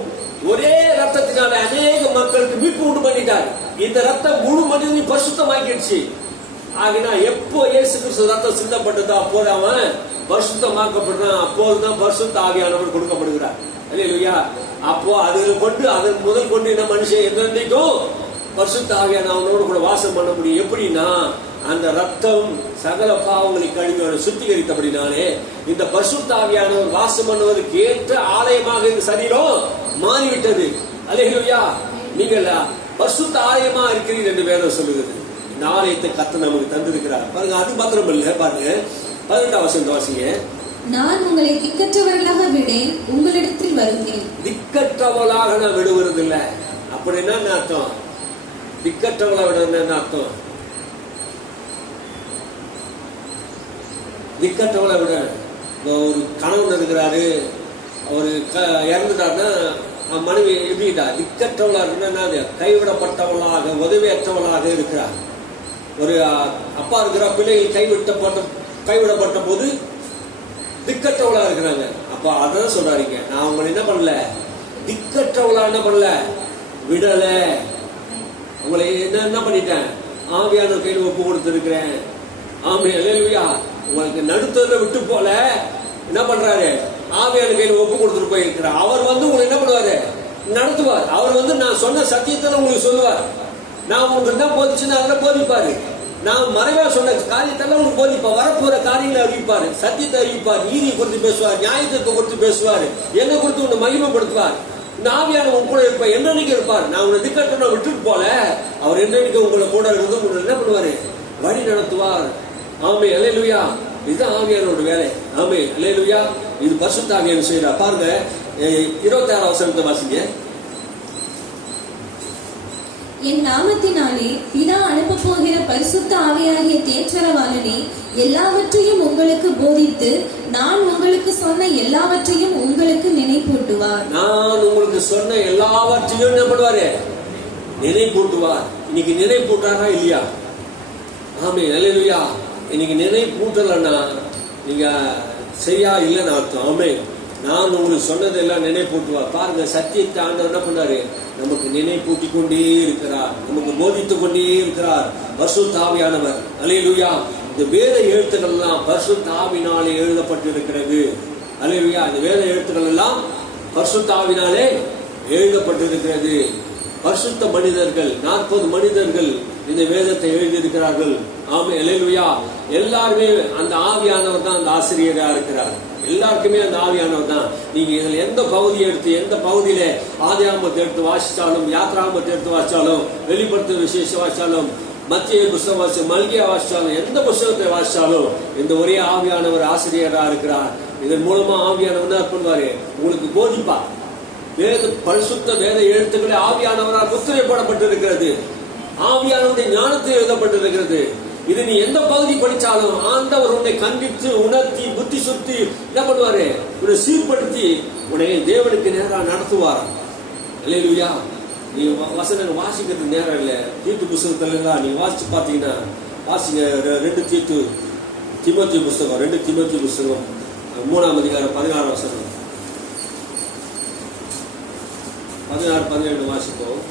ஒரே ரத்தத்தினால அநேக மக்களுக்கு மீட்பு உண்டு பண்ணிட்டார். இந்த ரத்தம் முழு மனிதனையும் பரிசுத்தமாக்கிடுச்சு. ஆகினா எப்போ இயேசு கிறிஸ்து ரத்தம் சிந்தப்பட்டதோ அப்போது அவன் பரிசுத்தமாக்கப்படுறான். அப்போதுதான் பரிசுத்த ஆவியானவர் கொடுக்கப்படுகிறார். அல்லேலூயா. அப்போ அதுல கொண்டு அதன் முதல் கொண்டு என்ன மனுஷன் என்றென்றைக்கும் பரிசுத்த ஆவியானவரோடு கூட வாசம் பண்ண முடியும். எப்படின்னா அந்த ரத்தம் சகல பாவங்களை கழுவி சுத்திகரித்தபடினாலே இந்த பரிசுத்த ஆவியானவர் வாசம் பண்ணுவதற்கு ஏற்ற ஆலயமாக இந்த சரீரம் மாறிவிட்டது. அல்லேலூயா. நீங்கள் பரிசுத்த ஆலயமா இருக்கிறீர்கள் என்று வேதம் சொல்லுகிறது. இந்த ஆலயத்தை கர்த்தர் நமக்கு தந்திருக்கிறார். பாருங்க, அது மாத்திரம் இல்ல. பாருங்க 18ஆம் வசனம் வாசிங்க. நான் உங்களை திக்கற்றவர்களாக விடேன், உங்களிடத்தில் வருகிறேன். திக்கற்றவளாக நான் விடுவது இல்லை. அப்படி என்ன அர்த்தம்? திக்கற்றவளை விட என்ன அர்த்தம்? திக்கற்றவளை விட ஒரு கணவன் இருக்கிறாரு, அவரு இறந்துட்டாருன்னா மனைவி எப்படிட்டா திக்கற்றவளா இருக்குன்னா கைவிடப்பட்டவளாக உதவியற்றவளாக இருக்கிறார். ஒரு அப்பா இருக்கிற பிள்ளைகள் கைவிடப்பட்ட போது திக்கற்றவளா இருக்கிறாங்க. அப்ப அதான் சொல்றாருங்க, நான் உங்களை என்ன பண்ணல, திக்கற்றவளா என்ன பண்ணல, விடல. உங்களை என்ன பண்ணிட்டேன்? ஆவியான கையில் ஒப்பு கொடுத்திருக்கிறேன். ஆமே, அல்லேலூயா. உங்களுக்கு நடுத்தர விட்டு போல என்ன பண்றாரு? ஆவியான கையில் ஒப்பு கொடுத்துட்டு போயிருக்கிறார். அவர் வந்து உங்களை என்ன பண்ணுவாரு? நடத்துவார். அவர் வந்து நான் சொன்ன சத்தியத்தை உங்களுக்கு சொல்லுவார். நான் உங்களுக்கு என்ன போதிச்சுன்னா அதில் போதிப்பாரு. நான் மறைவா சொன்ன காரியத்தெல்லாம் உங்களுக்கு போதிப்பார். வரப்போற காரியங்களை அறிவிப்பாரு, சத்தியத்தை அறிவிப்பார், நீதியை குறித்து பேசுவார், நியாயத்தை குறித்து பேசுவார், என்னை குறித்து உன்னை மகிமைப்படுத்துவார். இந்த ஆவியான உங்க கூட இருப்பார், என்னன்னைக்கு இருப்பார். நான் உங்களை திக்கற்ற விட்டுட்டு போல அவர் என்னன்னைக்கு உங்களை கூட இருந்து உங்களை என்ன பண்ணுவாரு? வழி நடத்துவார். ஆமே, அல்லேலூயா. இதுதான் ஆவியானோட வேலை. ஆமே, அல்லேலூயா. இது பரிசுத்த ஆவியானவர் செய்யறார். பாருங்க 26ஆம் வசனத்தை வாசிங்க. என் நாமத்தினாலே பிதா அனுப்ப போகிற பரிசுத்த ஆவியாகிய தேற்றரவாளனே எல்லாவற்றையும் உங்களுக்கு போதித்து நான் உங்களுக்கு சொன்ன எல்லாவற்றையும் உங்களுக்கு நினைப்பூட்டுவார். நான் உங்களுக்கு சொன்ன எல்லாவற்றையும் என்ன பண்ணுவாரு? நினைப்பூட்டுவார். இன்னைக்கு நினைப்பூட்டாரா இல்லையா? ஆமென், அல்லேலூயா. இன்னைக்கு நினைப்பூட்டலன்னா நீங்க சரியா இல்லைன்னு அர்த்தம். ஆமென். நான் உங்களுக்கு சொன்னதெல்லாம் நினைப்பூட்டுவார். பாருங்க, சத்தியத்தை ஆண்டவர் என்ன பண்ணாரு? நமக்கு நினைப்பூட்டி கொண்டே இருக்கிறார், நமக்கு போதித்துக் கொண்டே இருக்கிறார். பரிசுத்த ஆவியானவர். அல்லேலூயா. இந்த வேத எழுத்துக்கள் எல்லாம் பரிசுத்த ஆவியினாலே எழுதப்பட்டிருக்கிறது. அல்லேலூயா. இந்த வேத எழுத்துக்கள் எல்லாம் பரிசுத்த ஆவியினாலே எழுதப்பட்டிருக்கிறது. பரிசுத்த மனிதர்கள் 40 மனிதர்கள் இந்த வேதத்தை எழுதியிருக்கிறார்கள். ஆமென், அல்லேலூயா. எல்லாருமே அந்த ஆவியானவர் தான் அந்த ஆசிரியரா இருக்கிறார். எல்லாருக்குமே அந்த ஆவியானவர் தான். நீங்க இதுல எந்த பகுதியை எடுத்து, எந்த பகுதியில ஆதியாகமத்தை எடுத்து வாசிச்சாலும், யாத்ராகமத்தை எடுத்து வாசிச்சாலும், வெளிப்படுத்தும் விசேஷம் வாசிச்சாலும், மத்திய புஸ்தகம் வாசி, மல்கியா வாசிச்சாலும், எந்த புஸ்தகத்தை வாசிச்சாலும் இந்த ஒரே ஆவியானவர் ஆசிரியரா இருக்கிறார். இதன் மூலமா ஆவியானவர் என்ன பண்ணுவாரு? உங்களுக்கு போதிப்பார். வேத பரிசுத்த வேத எழுத்துக்களே ஆவியானவரால் முத்திரை போடப்பட்டிருக்கிறது. ஆவியானவருடைய ஞானத்தில் எழுதப்பட்டிருக்கிறது. இது நீ எந்த பகுதி படிச்சாலும் ஆண்டவர் உன்னை கண்டித்து, உணர்த்தி, புத்தி சுத்தி என்ன பண்ணுவாரு? உன்னை சீர்படுத்தி உன்னை தேவனுக்கு நேராக நடத்துவார். அல்லேலூயா. நீ வசனங்கள் வாசிக்கிறது நேரம் இல்லை. தீத்து புஸ்தகத்துல எல்லாம் நீங்க வாசிச்சு பாத்தீங்கன்னா, வாசிங்க 2 தீமோத்தேயு புஸ்தகம், 2 தீமோத்தேயு புஸ்தகம் 3ஆம் அதிகாரம் 16 வசனம், 16-17 வாசிப்போம்.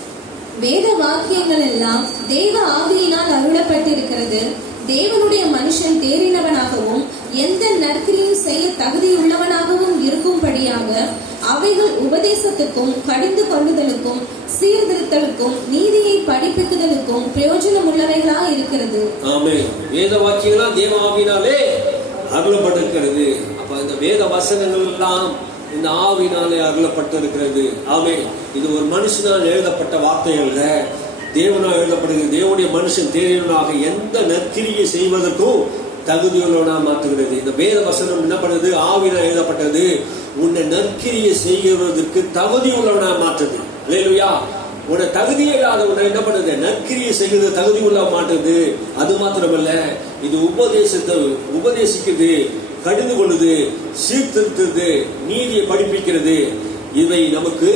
வேத வாக்கியங்கள் எல்லாம் தேவ ஆவியினால் அருளப்பட்டிருக்கிறது. தேவனுடைய மனுஷன் தேறினவனாகவும் எந்த நற்கிரியும் செய்ய தகுதியுள்ளவனாகவும் இருக்கும்படியாக அவைகள் உபதேசத்துக்கும், கடிந்து கொள்ளுதலுக்கும், சீர்திருத்தலுக்கும், நீதியை படிப்பிக்குதலுக்கும் பிரயோஜனம் உள்ளவைகளா இருக்கிறது. ஆமென். வேத வாக்கியங்களாம் தேவ ஆவியினாலே அருளப்பட்டிருக்கிறது. அப்ப இந்த வேத வசனங்கள் எல்லாம் இந்த ஆவியினாலே அருளப்பட்டிருக்கிறது. ஆமென். இது ஒரு மனுஷனால் எழுதப்பட்ட வார்த்தைகள், தேவனால் எழுதப்படுகிறது. தேவனுடைய மனுஷன் தேறினவனாக எந்த நற்கிரியை செய்வதற்கும் தகுதியுள்ளவனா மாற்றுகிறது. இந்த வேத வசனம் என்ன பண்ணுது? ஆவியினால் எழுதப்பட்டது. உன்னை நற்கிரியை செய்வதற்கு தகுதி உள்ளவனா மாற்றுது. அல்லேலூயா. உன்னை தகுதியே இல்லாத உன்னை என்ன பண்ணுது? நற்கிரியை செய்வது தகுதி உள்ள மாற்றுது. அது மாத்திரமல்ல, இது உபதேசிக்குது, கடிந்து கொள்ளுது, சீர்திருத்துது, நீதியை படிப்பிக்கிறது. இவை நமக்கு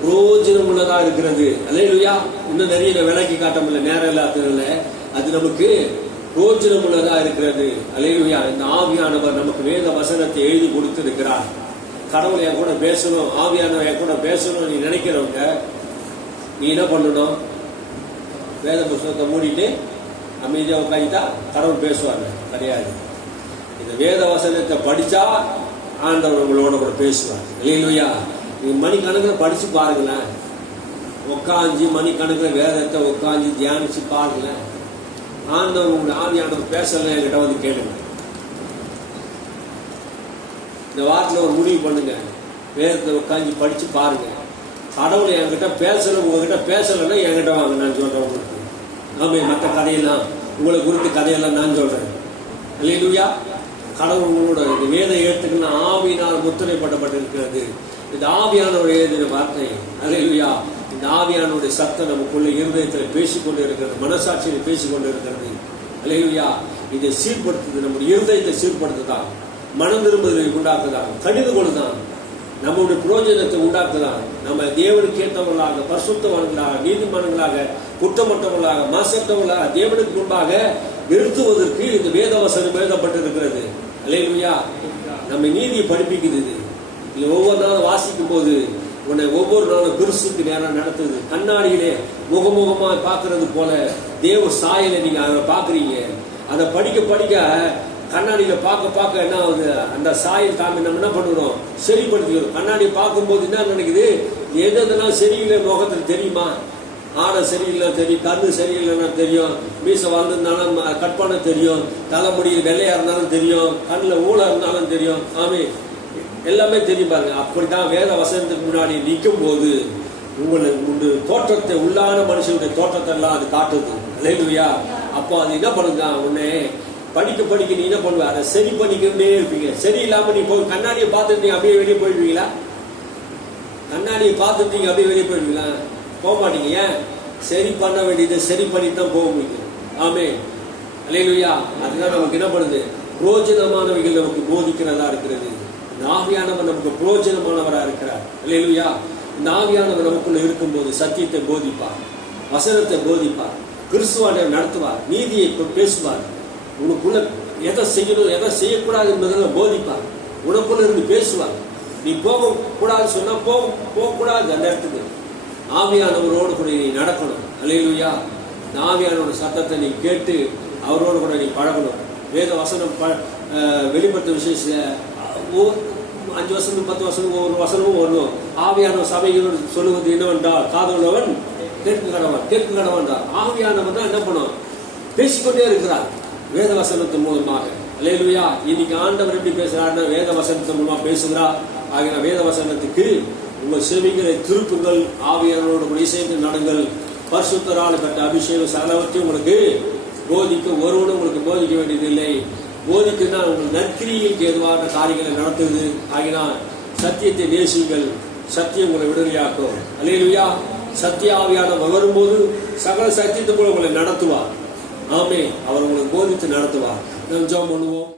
பிரயோஜனம் உள்ளதா இருக்கிறது. அல்லேலூயா. இன்னும் நிறைய விளக்கி காட்ட முடியல, நேரம் இல்லாததுல. அது நமக்கு பிரயோஜனம் உள்ளதா இருக்கிறது. அல்லேலூயா. இந்த ஆவியானவர் நமக்கு வேத வசனத்தை எழுதி கொடுத்திருக்கிறார். கடவுளை என் கூட பேசணும், ஆவியானவர் என் கூட பேசணும் நீ நினைக்கிறவங்க, நீ என்ன பண்ணணும்? வேத புத்தகத்தை மூடிட்டு அமைதியா உட்காந்துட்டா கடவுள் பேசுவாங்க? கிடையாது. இந்த வேத வசனத்தை படிச்சா ஆண்டவர் உங்களோட கூட பேசுவார். இல்லையா? நீங்க மணிக்கணக்கில் படிச்சு பாருங்களேன். உட்காந்து மணிக்கணக்கில் வேதத்தை உட்காந்து தியானிச்சு பாருங்களேன். ஆண்டவர் உங்களுடைய ஆவியானவர் பேசல என்கிட்ட வந்து கேளுங்க. இந்த வாரத்தில் ஒரு முடிவு பண்ணுங்க. வேதத்தை உட்காந்து படிச்சு பாருங்க. கடவுளை என்கிட்ட பேசல, உங்ககிட்ட பேசலைன்னா என்கிட்ட வாங்க, நான் சொல்றேன் உங்களுக்கு. ஆமே. மற்ற கதையெல்லாம், உங்களை குறித்து கதையெல்லாம் நான் சொல்றேன். அல்லேலூயா. கடவுள் உங்களோட இந்த வேத எழுத்துக்கள் ஆவியினால் முத்திரைப்படப்பட்டிருக்கிறது. இந்த ஆவியானவர் எழுதின வார்த்தை. அல்லேலூயா. இந்த ஆவியானுடைய சத்தம் நமக்குள்ள இருதயத்தில் பேசிக்கொண்டு இருக்கிறது, மனசாட்சியில் பேசிக்கொண்டு இருக்கிறது. அல்லேலூயா. இதை சீர்படுத்துது, நம்முடைய இருதயத்தை சீர்படுத்துதான், மனம் திரும்புதலை உண்டாக்குதான், கடிந்து கொள்ளுதான், நம்முடைய பிரயோஜனத்தை உண்டாக்குதான். நம்ம தேவனுக்கு ஏற்றவர்களாக, பரிசுத்தவான்களாக, நீதிமான்களாக, குற்றமற்றவர்களாக, மாசற்றவர்களாக தேவனுக்கு முன்பாக நிறுத்துவதற்கு இந்த வேத வசனம் எழுதப்பட்டிருக்கிறது. அல்லேலூயா. நம்ம நீதியை படிப்பிக்குது. இது ஒவ்வொரு நாளும் வாசிக்கும் போது உன்னை ஒவ்வொரு நாளும் கிறிஸ்துக்கு நேரம் நடத்துது. கண்ணாடியிலே முகமுகமா பார்க்கறது போல தேவ சாயலை நீங்க அதை பாக்குறீங்க. அதை படிக்க படிக்க கண்ணாடியில பார்க்க என்ன ஆகுது? அந்த சாயல் தாண்டி நம்ம என்ன பண்ணுறோம்? சரிப்படுத்திக்கிறோம். கண்ணாடியை பார்க்கும்போது என்ன நினைக்குது? எதெல்லாம் சரியில்லை முகத்தில் தெரியுமா? ஆடை சரியில்லை தெரியும், கண்ணு சரியில்லைன்னா தெரியும், மீசை வளர்ந்துருந்தாலும் கட் பண்ண தெரியும், தலைமுடி வெள்ளையா இருந்தாலும் தெரியும், கண்ணில் ஊழா இருந்தாலும் தெரியும். ஆமே, எல்லாமே தெரியும் பாருங்க. அப்படித்தான் வேத வசனத்துக்கு முன்னாடி நிற்கும் போது உங்களுடைய தோற்றத்தை, உள்ளான மனுஷனுடைய தோற்றத்தை எல்லாம் அது காட்டுது. அல்லேலூயா. அப்போ அது என்ன பண்ணுங்க? உன்னை படிக்க நீ என்ன பண்ணுவ? அதை சரி பண்ணிக்கிட்டே இருப்பீங்க. சரியில்லாம நீ போய் கண்ணாடியை பார்த்துட்டு அப்படியே வெளியே போயிடுவீங்களா? கண்ணாடியை பார்த்துட்டு அப்படியே வெளியே போயிடுவீங்களா? போக மாட்டீங்க. ஏன்? சரி பண்ண வேண்டியதை சரி பண்ணிட்டு தான் போக முடியும். ஆமே. அல்லேலூயா. அதுதான் நமக்கு என்ன பண்ணுது? புரோஜனமானவைகள் நமக்கு போதிக்கிறதா இருக்கிறது. இந்த ஆவியானவர் நமக்கு புரோஜனமானவரா இருக்கிறார். அல்லேலூயா. இந்த ஆவியானவர் நமக்குள்ள இருக்கும்போது சத்தியத்தை போதிப்பார், வசனத்தை போதிப்பார், கிறிஸ்துவானை நடத்துவார், நீதியை பேசுவார், உனக்குள்ள எதை செய்யணும் எதை செய்யக்கூடாது என்பதெல்லாம் போதிப்பார், உனக்குள்ள இருந்து பேசுவார். நீ போகக்கூடாது சொன்னா போகக்கூடாது. அந்த இடத்துக்கு ஆவியானவரோடு கூட நீ நடக்கணும். அல்லேலூயா. இந்த ஆவியானவரோட சத்தத்தை நீ கேட்டு அவரோடு கூட நீ பழகணும். வேத வசனம் வெளிப்படுத்த விசேஷ 5 வசனம் 10 வசனம் ஒவ்வொரு வசனமும் வரணும். ஆவியானவர் சபைகளோடு சொல்லுவது என்னவென்றால் காதுள்ளவன் கேட்கு கடவன். ஆவியானவர் தான் என்ன பண்ணும், பேசிக்கொண்டே இருக்கிறார் வேத வசனத்தின் மூலமாக. அல்லேலூயா. இன்னைக்கு ஆண்டவர் எப்படி பேசுறாருன்னா வேத வசனத்தின் மூலமா பேசுகிறார். ஆகிய வேத வசனத்துக்கு உங்கள் செவிகளை திருப்புங்கள், ஆவியானவரோடு கூட இசைந்து நடங்கள், பரிசுத்தரால் பெற்ற அபிஷேகம் சகலவற்றையும் உங்களுக்கு போதிக்க ஒருவனும் உங்களுக்கு போதிக்க வேண்டியதில்லை. போதிக்குன்னா உங்கள் நற்கிரிகளுக்கு எதுவான காரியங்களை நடத்துது. ஆகினால் சத்தியத்தை நேசிங்கள், சத்தியம் உங்களை விடுதலையாக்கும். அல்லேலூயா. சத்திய ஆவியானவர் வரும்போது சகல சத்தியத்தை கூட உங்களை நடத்துவார். ஆமே, அவர் உங்களுக்கு போதித்து நடத்துவார். நாம் ஜெபம் பண்ணுவோம்.